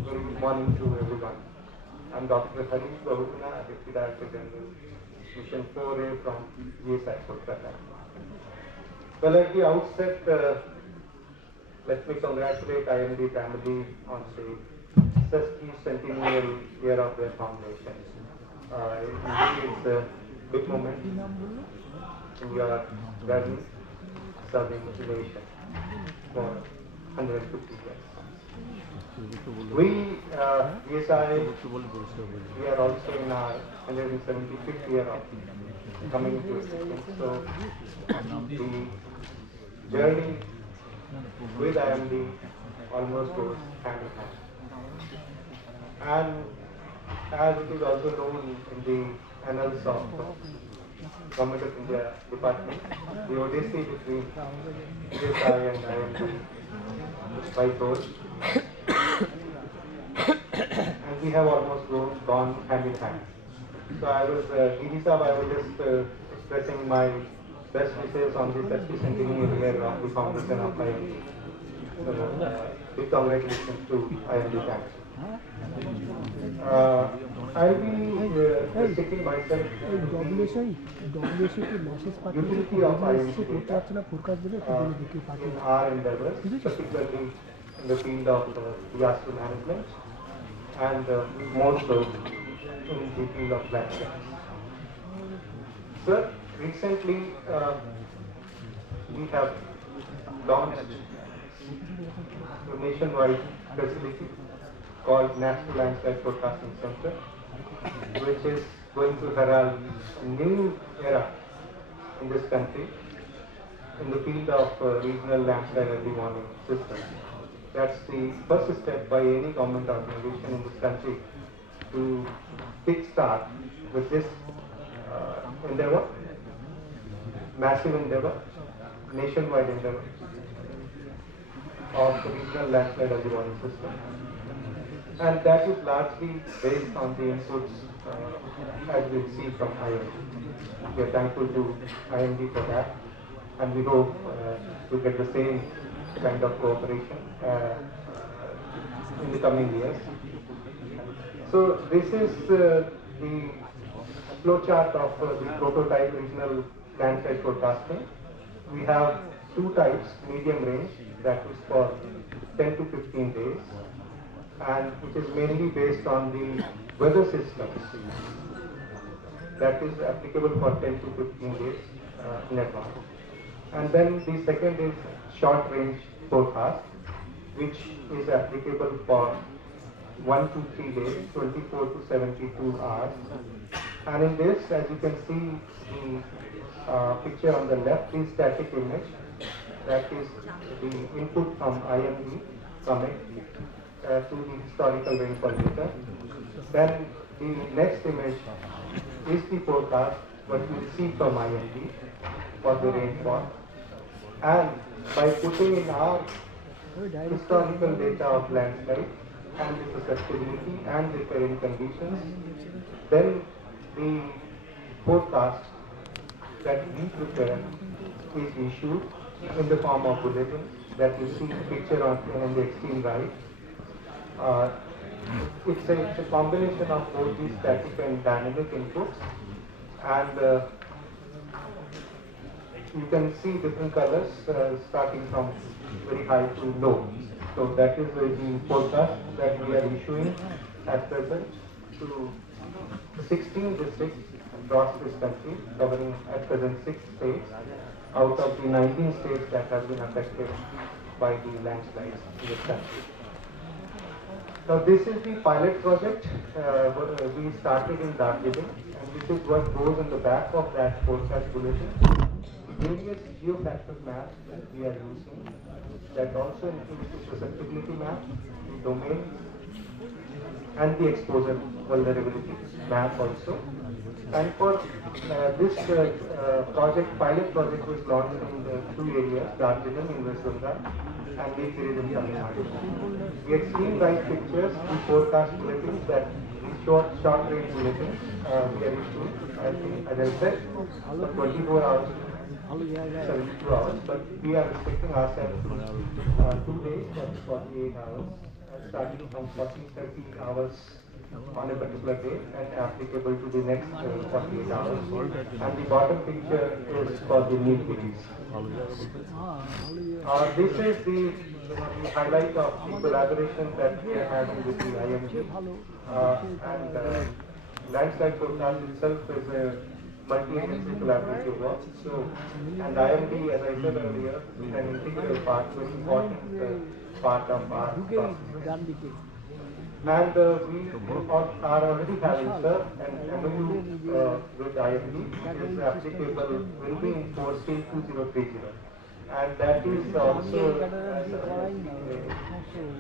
Good morning to everyone. I'm Dr. Harish Bahuguna, Deputy Director General, Mission 4A from GSI Kolkata. Well, at the outset, let me congratulate IMD family on the 60th centennial year of their foundation. It's a big moment in your journey serving the nation for 150 years. We, GSI, we are also in our 175th year of coming to existence. So the journey with IMD almost goes hand in hand. And as it is also known in the annals of Government of India Department, the odyssey between GSI and IMD is quite old. And we have almost gone hand in hand. So I was, I was just expressing my best wishes on the 30th centennial year of the foundation of IMD. So, big congratulations to IMD thanks. I'll be sticking myself utility of IMD data in our endeavors, particularly in the field of disaster management and more so in the field of climate change. Sir, recently we have launched a nationwide facility called National Landslide Forecasting Center, which is going to herald a new era in this country in the field of regional landslide early warning systems. That's the first step by any government organization in this country to kickstart with this endeavor, massive endeavor, nationwide endeavor of the regional landslide early warning system. And that is largely based on the inputs as we see from IMD. We are thankful to IMD for that, and we hope to get the same kind of cooperation in the coming years. So this is the flowchart of the prototype regional landslide forecasting. We have two types, medium range, that is for 10 to 15 days, and which is mainly based on the weather systems that is applicable for 10 to 15 days in advance. And then the second is short range forecast, which is applicable for 1 to 3 days, 24 to 72 hours. And in this, as you can see the picture on the left, is static image. That is the input from IMD coming to the historical rainfall data. Then the next image is the forecast, what we see from IMD for the rainfall. And by putting in our historical data of landslide and the susceptibility and the terrain conditions, then the forecast that we prepare is issued in the form of bulletin that you see the picture on the extreme right. It's a combination of both the static and dynamic inputs, and you can see different colors starting from very high to low. So that is the forecast that we are issuing at present to 16 districts across this country, covering at present 6 states out of the 19 states that have been affected by the landslides in this country. Now this is the pilot project we started in Darjeeling, and this is what goes in the back of that forecast bulletin. Various geofactor maps that we are using, that also includes the susceptibility map, the domain, and the exposure vulnerability map also. And for this pilot project was launched in the 2 areas, Darjeeling in West Bengal and Nilgiris in Tamil Nadu. The extreme right pictures, the forecast bulletins, that the short range bulletins we are issuing, as I said, for 24 hours, 72 hours, but we are restricting ourselves to 2 days, that's 48 hours, starting from 30 hours on a particular day and applicable to the next 48 hours. And the bottom picture is for the Nilgiris. This is the highlight of the collaboration that we are having with the IMD. And landslide forecast itself is a multi-agency collaborative work. So, and IMD, as I said earlier, is an integral part, very important part of our process. And we are already having, sir, an MOU with IMD, which is applicable, will be in force till 2030. And that is also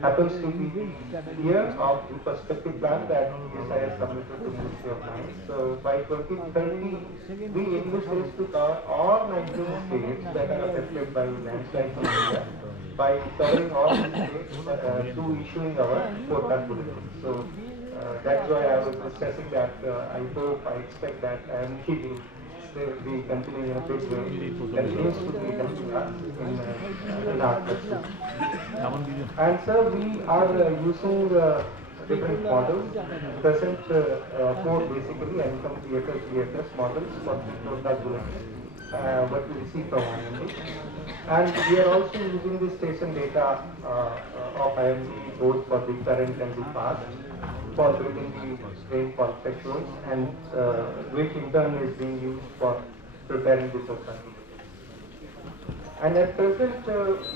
happens to be the year of the perspective plan that ESI has submitted to Ministry of Mines. So by 2030, we envisage to cover all 19 states that are affected by landslides in India by covering all these states through issuing our forecast bulletin. So that's why I was discussing that I expect that IMD will be continuing in a big way, continues to be helping us in our pursuit. And sir, we are using different models, present 4 basically, and some theaters models for the forecast bulletin, what we see from IMD. And we are also using the station data of IMD both for the current and the past, for building the rainfall thresholds, and which in turn is being used for preparing the forecast. And at present,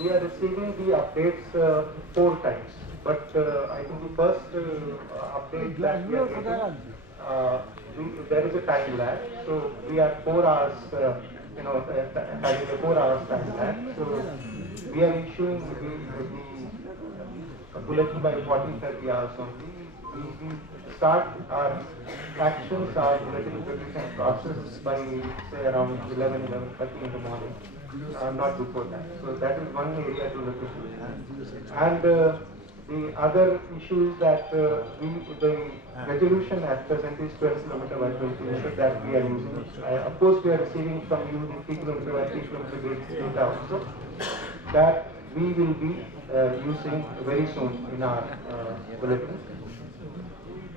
we are receiving the updates 4 times. But I think the first update that we are getting, there is a time lag. So we are 4 hours, having a 4 hours time lag. So we are issuing the bulletin by 40-30 hours only. We start our actions, our bulletin preparation process by say around 11:30 in the morning. Not before that. So that is one area to look into. And the other issue is that the resolution at present is 12 km by 20 meter that we are using. Of course, we are receiving from you the 3 km by 3 km data also that we will be using very soon in our bulletin.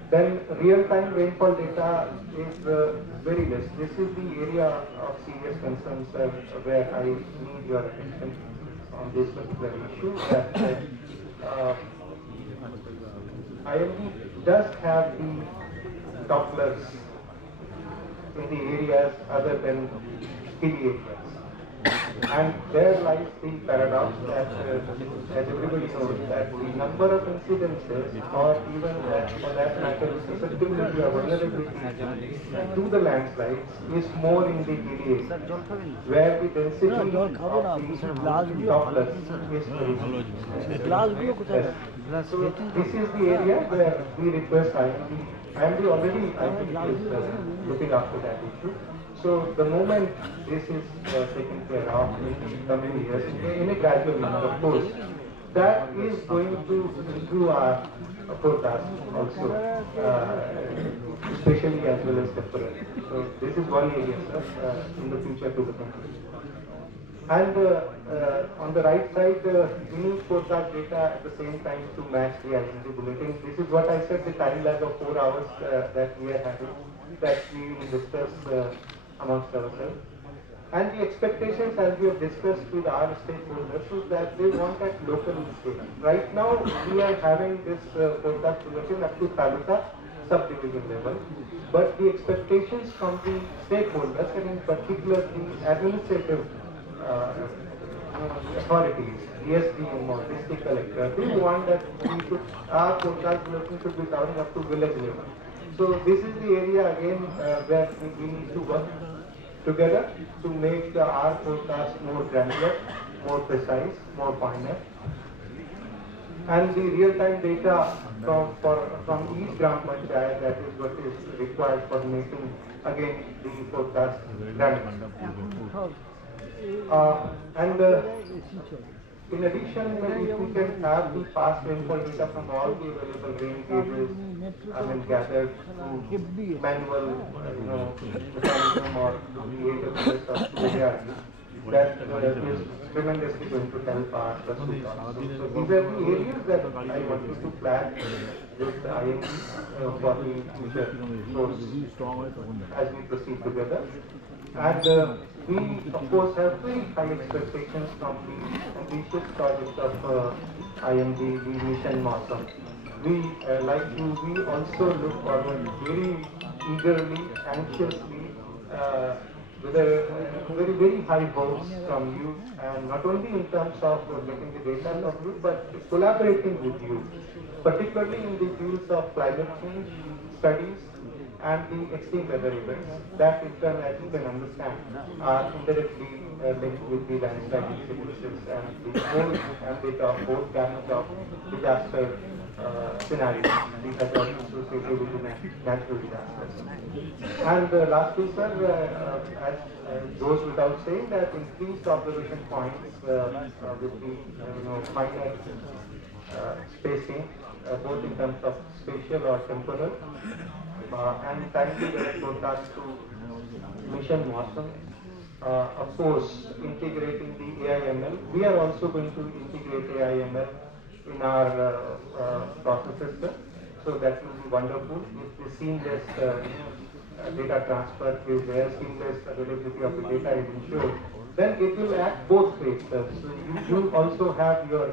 Then real-time rainfall data is very less. This is the area of serious concerns where I need your attention on this particular issue. That IMD does have the Dopplers in the areas other than hilly areas. And there lies the paradox that, as everybody knows, that the number of incidences, or even for that matter, the susceptibility or vulnerability to the landslides is more in the hilly areas, where the density of the Dopplers is very less. So this is the area where we request IMD. IMD already, I think, is looking after that issue. So the moment this is taken care of in the coming years, in a gradual manner, of course, that is going to improve our forecast also, especially as well as temporary. So this is one area, sir, in the future to look into. And on the right side, we need forecast data at the same time to match the IMD bulletin. This is what I said, the time lag of 4 hours that we are having, that we will discuss amongst ourselves. And the expectations, as we have discussed with our stakeholders, is that they want at local scale. Right now, we are having this forecast bulletin up to taluka subdivision level, but the expectations from the stakeholders, and in particular the administrative authorities, DSDM or district collector, they want that our forecast bulletin should be coming up to village level. So this is the area again where we need to work together to make our forecast more granular, more precise, more finer. And the real-time data from each Gram Panchayat, that is what is required for making again the forecast granular. In addition, if we can have the past rainfall data from all the available rain gauges, gathered through manual, mechanism or the AWS or ARD, that is tremendously going to help our pursuit also. So these are the areas that I wanted to flag with IMD for the future source as we proceed together. And we, of course, have very high expectations from the ambitious project of IMD, the mission Mawsam. We, like you, we also look forward very eagerly, anxiously, with a very, very high hopes from you, and not only in terms of getting the data from you, but collaborating with you, particularly in the fields of climate change studies and the extreme weather events that in turn, as you can understand, are indirectly linked with the landslide incidences and the whole ambit of whole gamut of disaster scenarios, the hazards associated with the natural disasters. And lastly, sir, as goes without saying that increased observation points with the finer spacing, both in terms of spatial or temporal, and timely weather forecast to mission Mawsam. Of course, integrating the AIML. We are also going to integrate AIML in our processes, sir. So that will be wonderful. If the seamless data transfer is there, seamless availability of the data is ensured, then it will act both ways, sir. So you also have your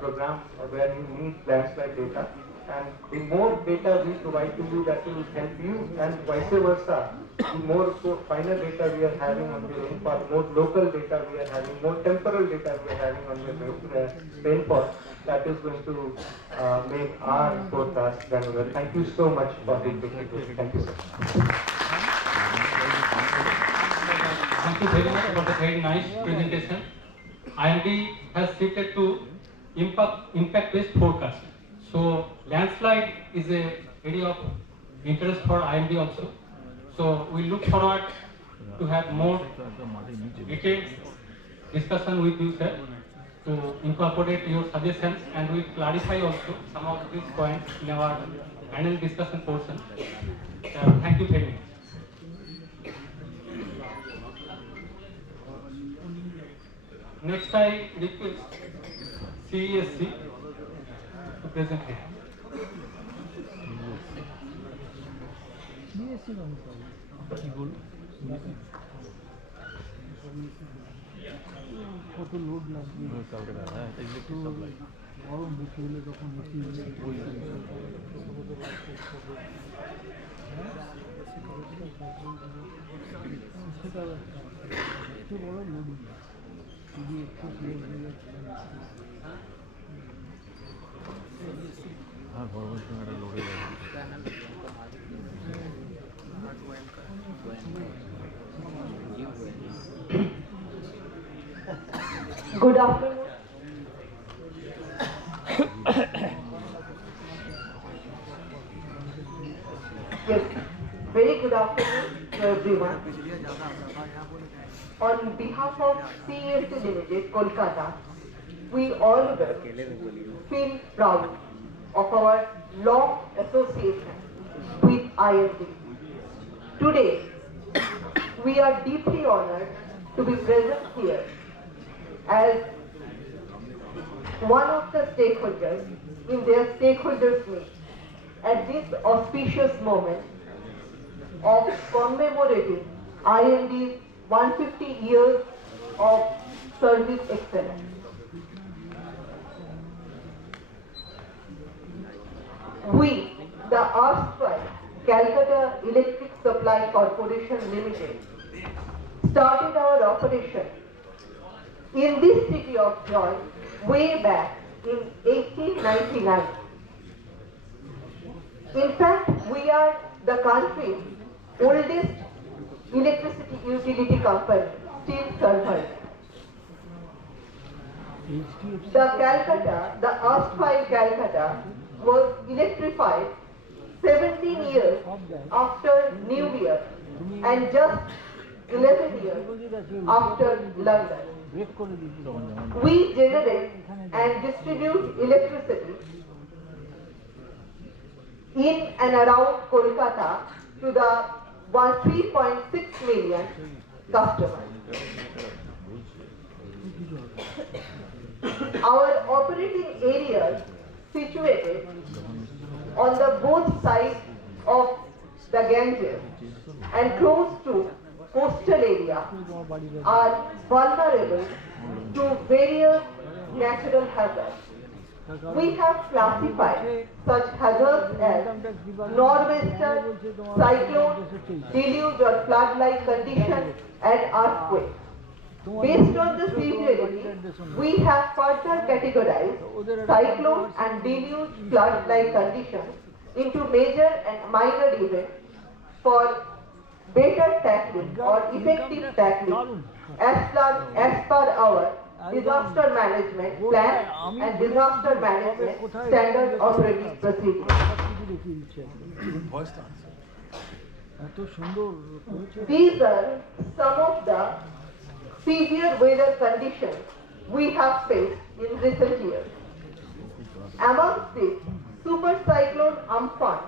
program where you need landslide data, and the more data we provide to you, that will help you, and vice versa. the more finer data we are having on the rainfall, more local data we are having, more temporal data we are having on the rainfall, that is going to make our forecast granular. Thank you so much for the invitation. Thank you, sir. Thank you very much for the very nice presentation. IMD has shifted to impact-based forecast. So landslide is a area of interest for IMD also. So we look forward to have more detailed discussion with you, sir, to incorporate your suggestions, and we clarify also some of these points in our panel discussion portion. Thank you very much. Next, I request CESC to present here. কত load লাগবে গরম বেশি হলে তখন সেটা একটু বড় loading যদি একটু লোড দিলে হ্যাঁ গরমের সময় একটা লোডে যাবে Good afternoon. Yes, very good afternoon to everyone. On behalf of CESC Limited, Kolkata, we all feel proud of our long association with IMD. Today, we are deeply honored to be present here as one of the stakeholders in their stakeholders meet at this auspicious moment of commemorating IMD's 150 years of service excellence. We, the erstwhile Calcutta Electric Supply Corporation Limited, started our operation in this city of joy way back in 1899. In fact, we are the country's oldest electricity utility company still surviving. The erstwhile Calcutta was electrified 17 years after New Year and just 11 years after London. We generate and distribute electricity in and around Kolkata to the 3.6 million customers. Our operating areas situated on the both sides of the Ganges and close to coastal area are vulnerable to various natural hazards. We have classified such hazards as nor'wester, cyclone, deluge or flood-like conditions and earthquake. Based on the severity, we have further categorized cyclone and deluge flood-like conditions into major and minor events for better tackling or effective tackling as per our disaster management plan and disaster management standard operating procedure. These are some of the severe weather conditions we have faced in recent years. Amongst these, Super Cyclone Amphan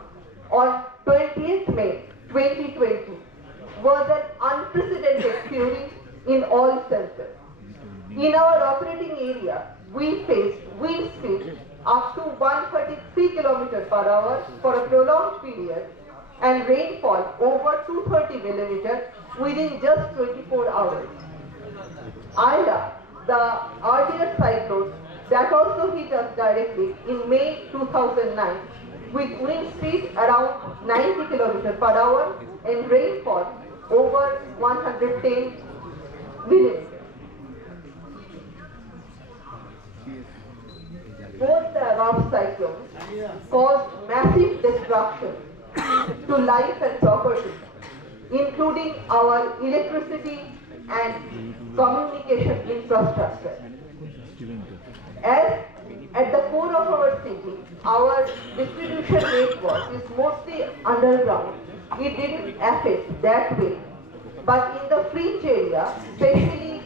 on 20th May 2020 was an unprecedented fury in all senses. In our operating area, we faced wind speeds up to 133 km per hour for a prolonged period and rainfall over 230 mm within just 24 hours. Ida, the earlier cyclone that also hit us directly in May 2009 with wind speed around 90 km per hour and rainfall over 110 millimeters. Both the above cyclones caused massive destruction to life and property, including our electricity and communication infrastructure. As at the core of our city, our distribution network is mostly underground. It didn't affect that way. But in the fringe area, especially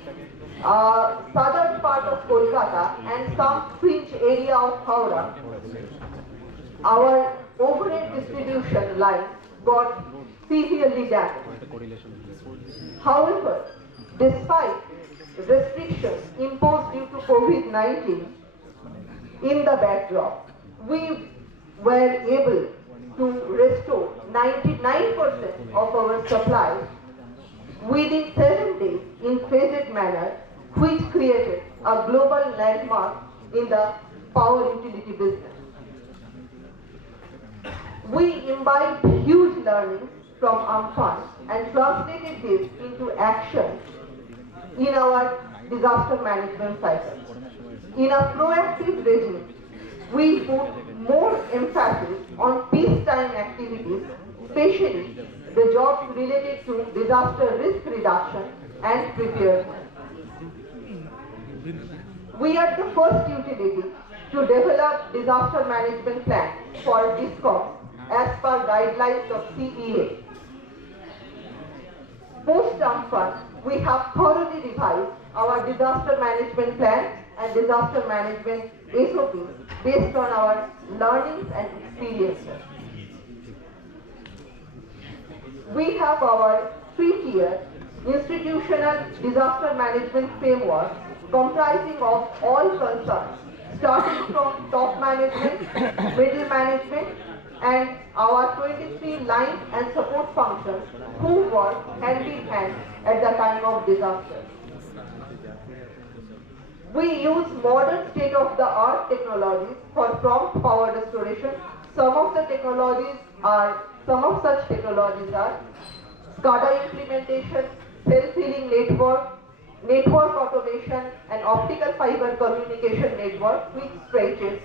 southern part of Kolkata and some fringe area of Howrah, our overhead distribution line got severely damaged. However, despite restrictions imposed due to COVID-19 in the backdrop, we were able to restore 99% of our supplies within 7 days in phased manner, which created a global landmark in the power utility business. We imbibed huge learnings from Amphan and translated this into action in our disaster management cycle. In a proactive regime, we put more emphasis on peacetime activities, especially the jobs related to disaster risk reduction and preparedness. We are the first utility to develop disaster management plan for DISCOMs as per guidelines of CEA. Post-Amphan, we have thoroughly revised our disaster management plan and disaster management SOPs based on our learnings and experiences. We have our 3-tier institutional disaster management framework comprising of all concerns, starting from top management, middle management, and our 23 line and support functions who work hand in hand at the time of disaster. We use modern state-of-the-art technologies for prompt power restoration. Some of such technologies are SCADA implementation, self-healing network, network automation, and optical fiber communication network, which stretches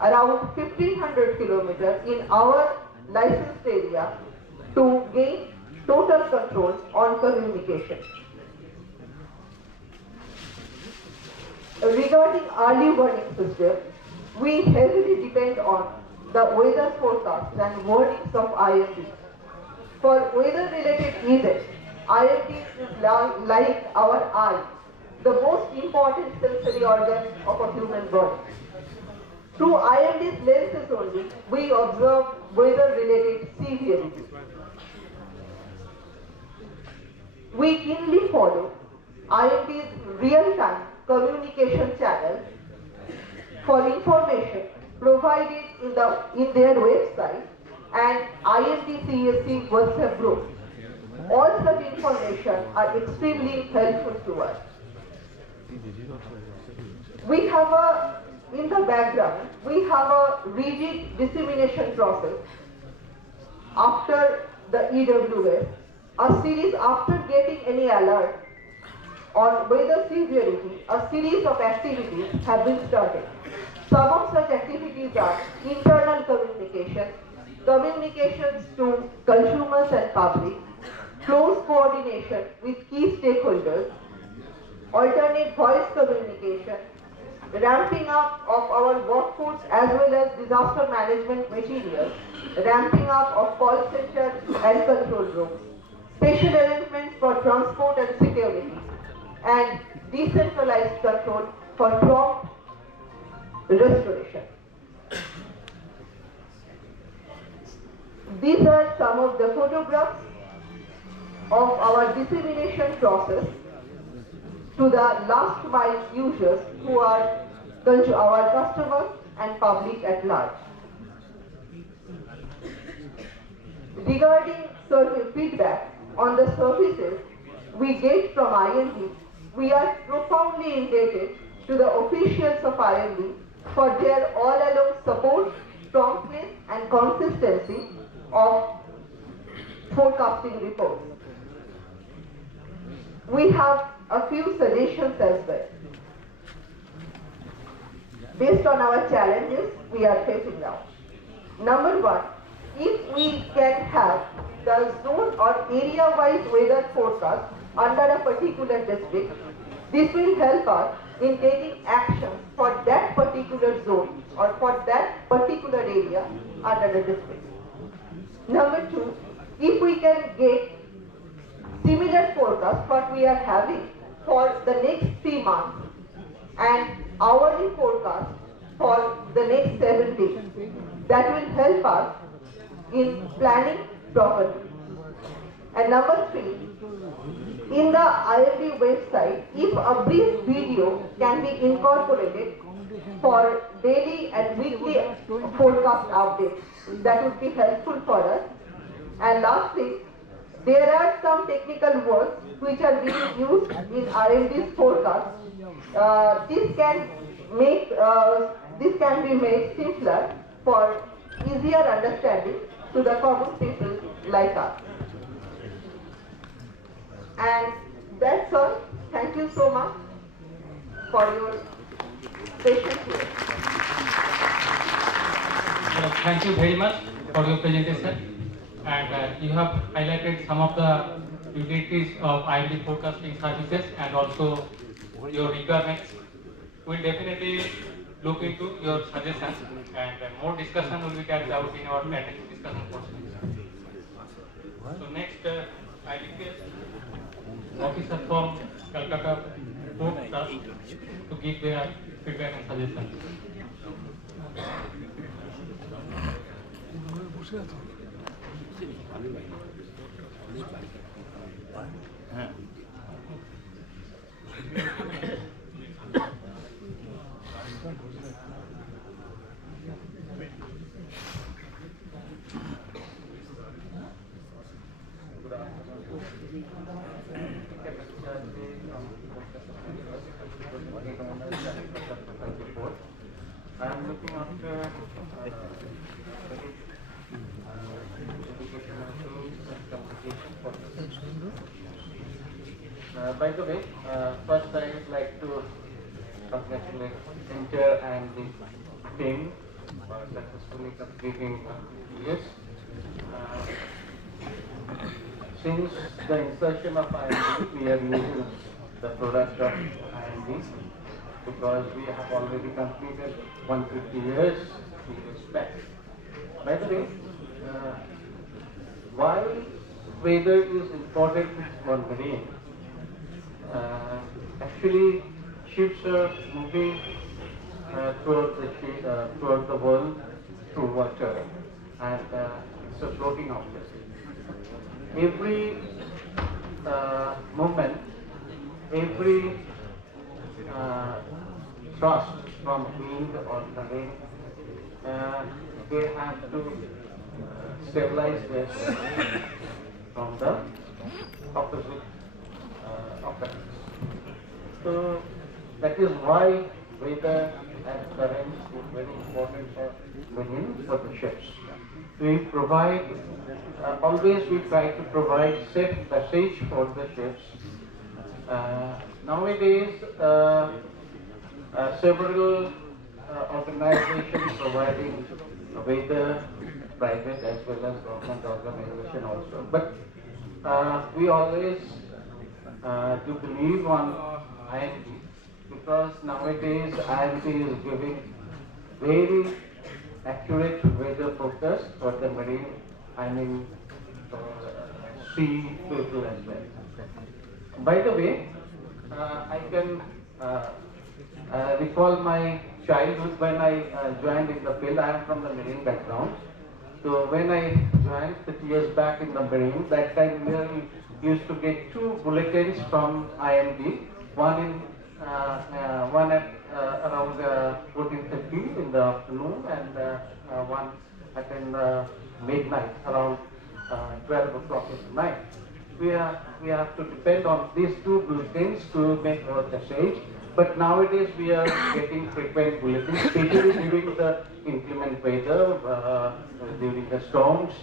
around 1500 kilometers in our licensed area to gain total control on communication. Regarding early warning system, we heavily depend on the weather forecasts and warnings of IMD. For weather-related events, IMD is like our eye, the most important sensory organ of a human body. Through IMD's lenses only, we observe weather-related severity. We keenly follow IMD's real-time communication channels for information provided in their website and IMD CSC WhatsApp group. All such information are extremely helpful to us. In the background, we have a rigid dissemination process after the EWS, a series after getting any alert on weather severity, a series of activities have been started. Some of such activities are internal communications, communications to consumers and public, close coordination with key stakeholders, alternate voice communication, ramping up of our workforce as well as disaster management materials, ramping up of call center and control rooms, special arrangements for transport and security, and decentralized control for prompt restoration. These are some of the photographs of our dissemination process to the last mile users who are our customers and public at large. Regarding survey feedback on the services we get from IMD, we are profoundly indebted to the officials of IMD for their all-along support, promptness and consistency of forecasting reports. we have a few suggestions as well. Based on our challenges we are facing now. Number one, if we can have the zone or area-wise weather forecast under a particular district, this will help us in taking action for that particular zone or for that particular area under the district. Number two, if we can get similar forecast what we are having for the next 3 months and hourly forecast for the next 7 days, that will help us in planning properly. And number three, in the IMD website, if a brief video can be incorporated for daily and weekly forecast updates, that would be helpful for us. And lastly, there are some technical words which are being used in IMD's forecast. This can be made simpler for easier understanding to the common people like us. And that's all. Thank you so much for your patience here. Thank you very much for your presentation. And you have highlighted some of the utilities of IMD forecasting services and also your requirements. We'll definitely look into your suggestions, and more discussion will be carried out in our planning discussion portion. So next, I request officer from Calcutta Port Trust to give their feedback and suggestions. I am looking after by the way, first I would like to congratulate Inter and the team for successfully completing years. Since the insertion of IMD, we are using the product of IMD because we have already completed 150 years in respect. By the way, why weather is important for marine? Actually, ships are moving throughout the world through water, and it's a floating object. Every movement, every thrust from wind or the rain, they have to stabilize this from the opposite occurrence. So that is why weather and currents is very important for marine, for the ships. We provide, always we try to provide safe passage for the ships. Nowadays, several organizations providing weather, private as well as government organization also. But we always do believe on IMD because nowadays IMD is giving very accurate weather forecast for the marine, sea people as well. By the way, I can recall my childhood when I joined in the field. I am from the marine background. So when I joined 30 years back in the marine, that time we used to get 2 bulletins from IMD, one at around 14:30 in the afternoon and one at midnight around 12 o'clock in the night. We have to depend on these 2 bulletins to make our passage. But nowadays we are getting frequent bulletins, especially during the inclement weather, during the storms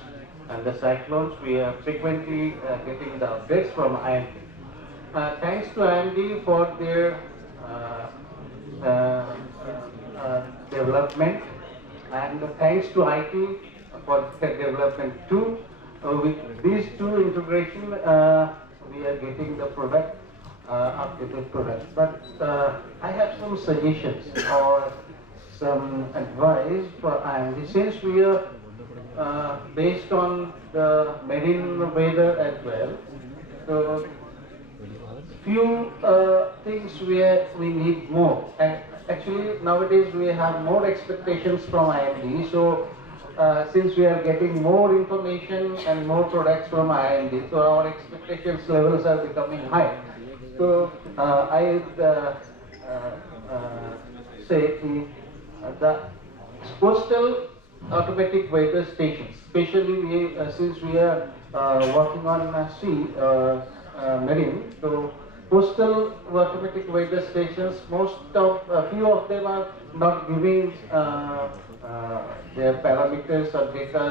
and the cyclones. We are frequently getting the updates from IMD. thanks to IMD for their development, and thanks to IT for their development too. With these two integration, we are getting the product, updated product. But I have some suggestions or some advice for IMD, since we are based on the marine weather as well. So few things where we need more, and actually nowadays we have more expectations from IMD. So since we are getting more information and more products from IMD, so our expectations levels are becoming high. So I say the coastal automatic weather stations, especially since we are working on sea marine, so coastal automatic weather stations, a few of them are not giving their parameters or data.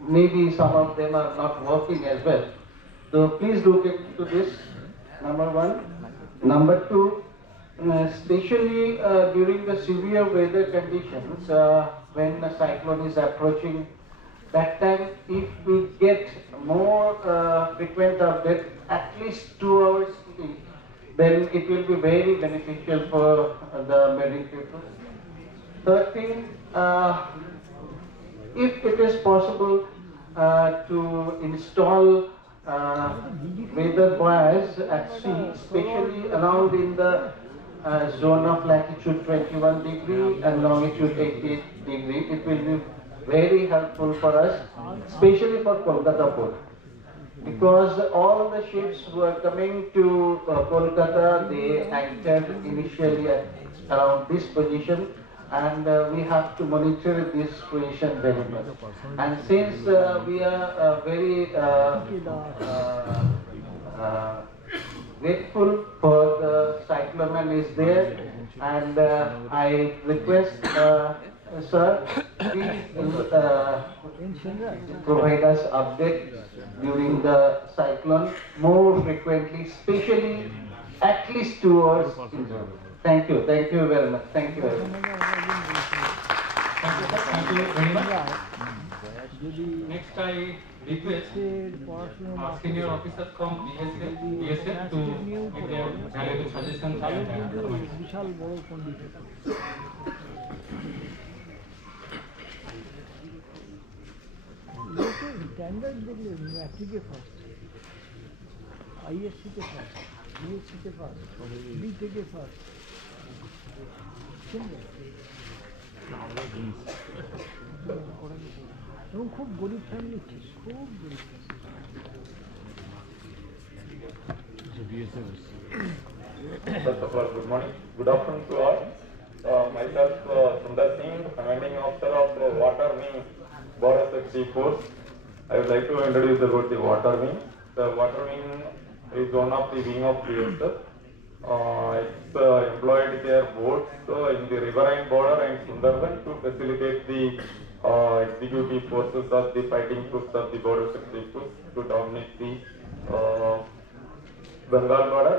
Maybe some of them are not working as well. So please look into this, number one. Number two, especially during the severe weather conditions, when a cyclone is approaching, that time if we get more frequent update, at least 2 hours, then it will be very beneficial for the marine people. Third thing, if it is possible to install weather buoys at sea, especially around in the zone of latitude 21 degree and longitude 88 degree, it will be very helpful for us, especially for Kolkata port. Because all the ships who are coming to Kolkata, they anchored initially at around this position, and we have to monitor this position very much. And since we are very grateful for the cycloman is there, and I request sir, please provide us updates during the cyclone more frequently, especially at least 2 hours. Thank you very much. Thank you very much. Thank you very much. Next, I request our senior officers from BSF to give their valuable suggestions and comments. Standard দেখলে ম্যাট্রিকে first, আইএসসিতে first, বিএসসিতে first, B থেকে first, এবং খুব গরিব family, খুব গরিব First of all, good morning, good afternoon to all. Myself, Sundar Singh, commanding officer of the water wing, Border Security Force. I would like to introduce about the water wing. The water wing is one of the wing of BSF. It's employed their boats in the riverine border and Sundarban to facilitate the executive forces of the fighting troops of the Border Security Force to dominate the Bengal border,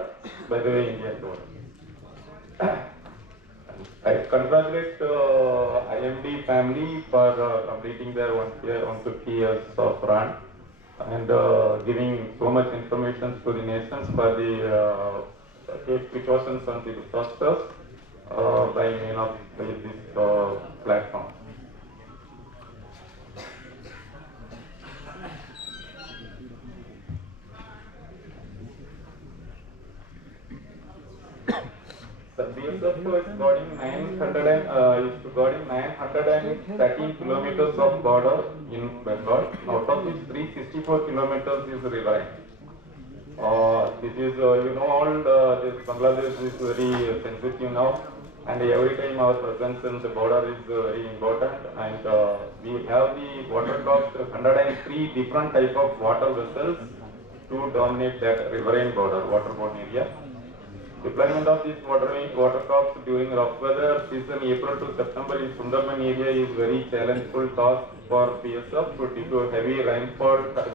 by the way, Indian border. I congratulate IMD family for completing their 150 years of run and giving so much information to the nations for the precautions on the disasters by means of this platform. The BSF is guarding 913 kilometers of border in Bengal, out of which 364 kilometers is riverine. This is, all this Bangladesh is very sensitive now, and every time our presence in the border is very important, and we have the watercraft, 103 different type of water vessels to dominate that riverine border, waterborne area. Deployment of these watercrafts during rough weather season, April to September in Sundarban area, is very challengeful task for BSF due to heavy rainfall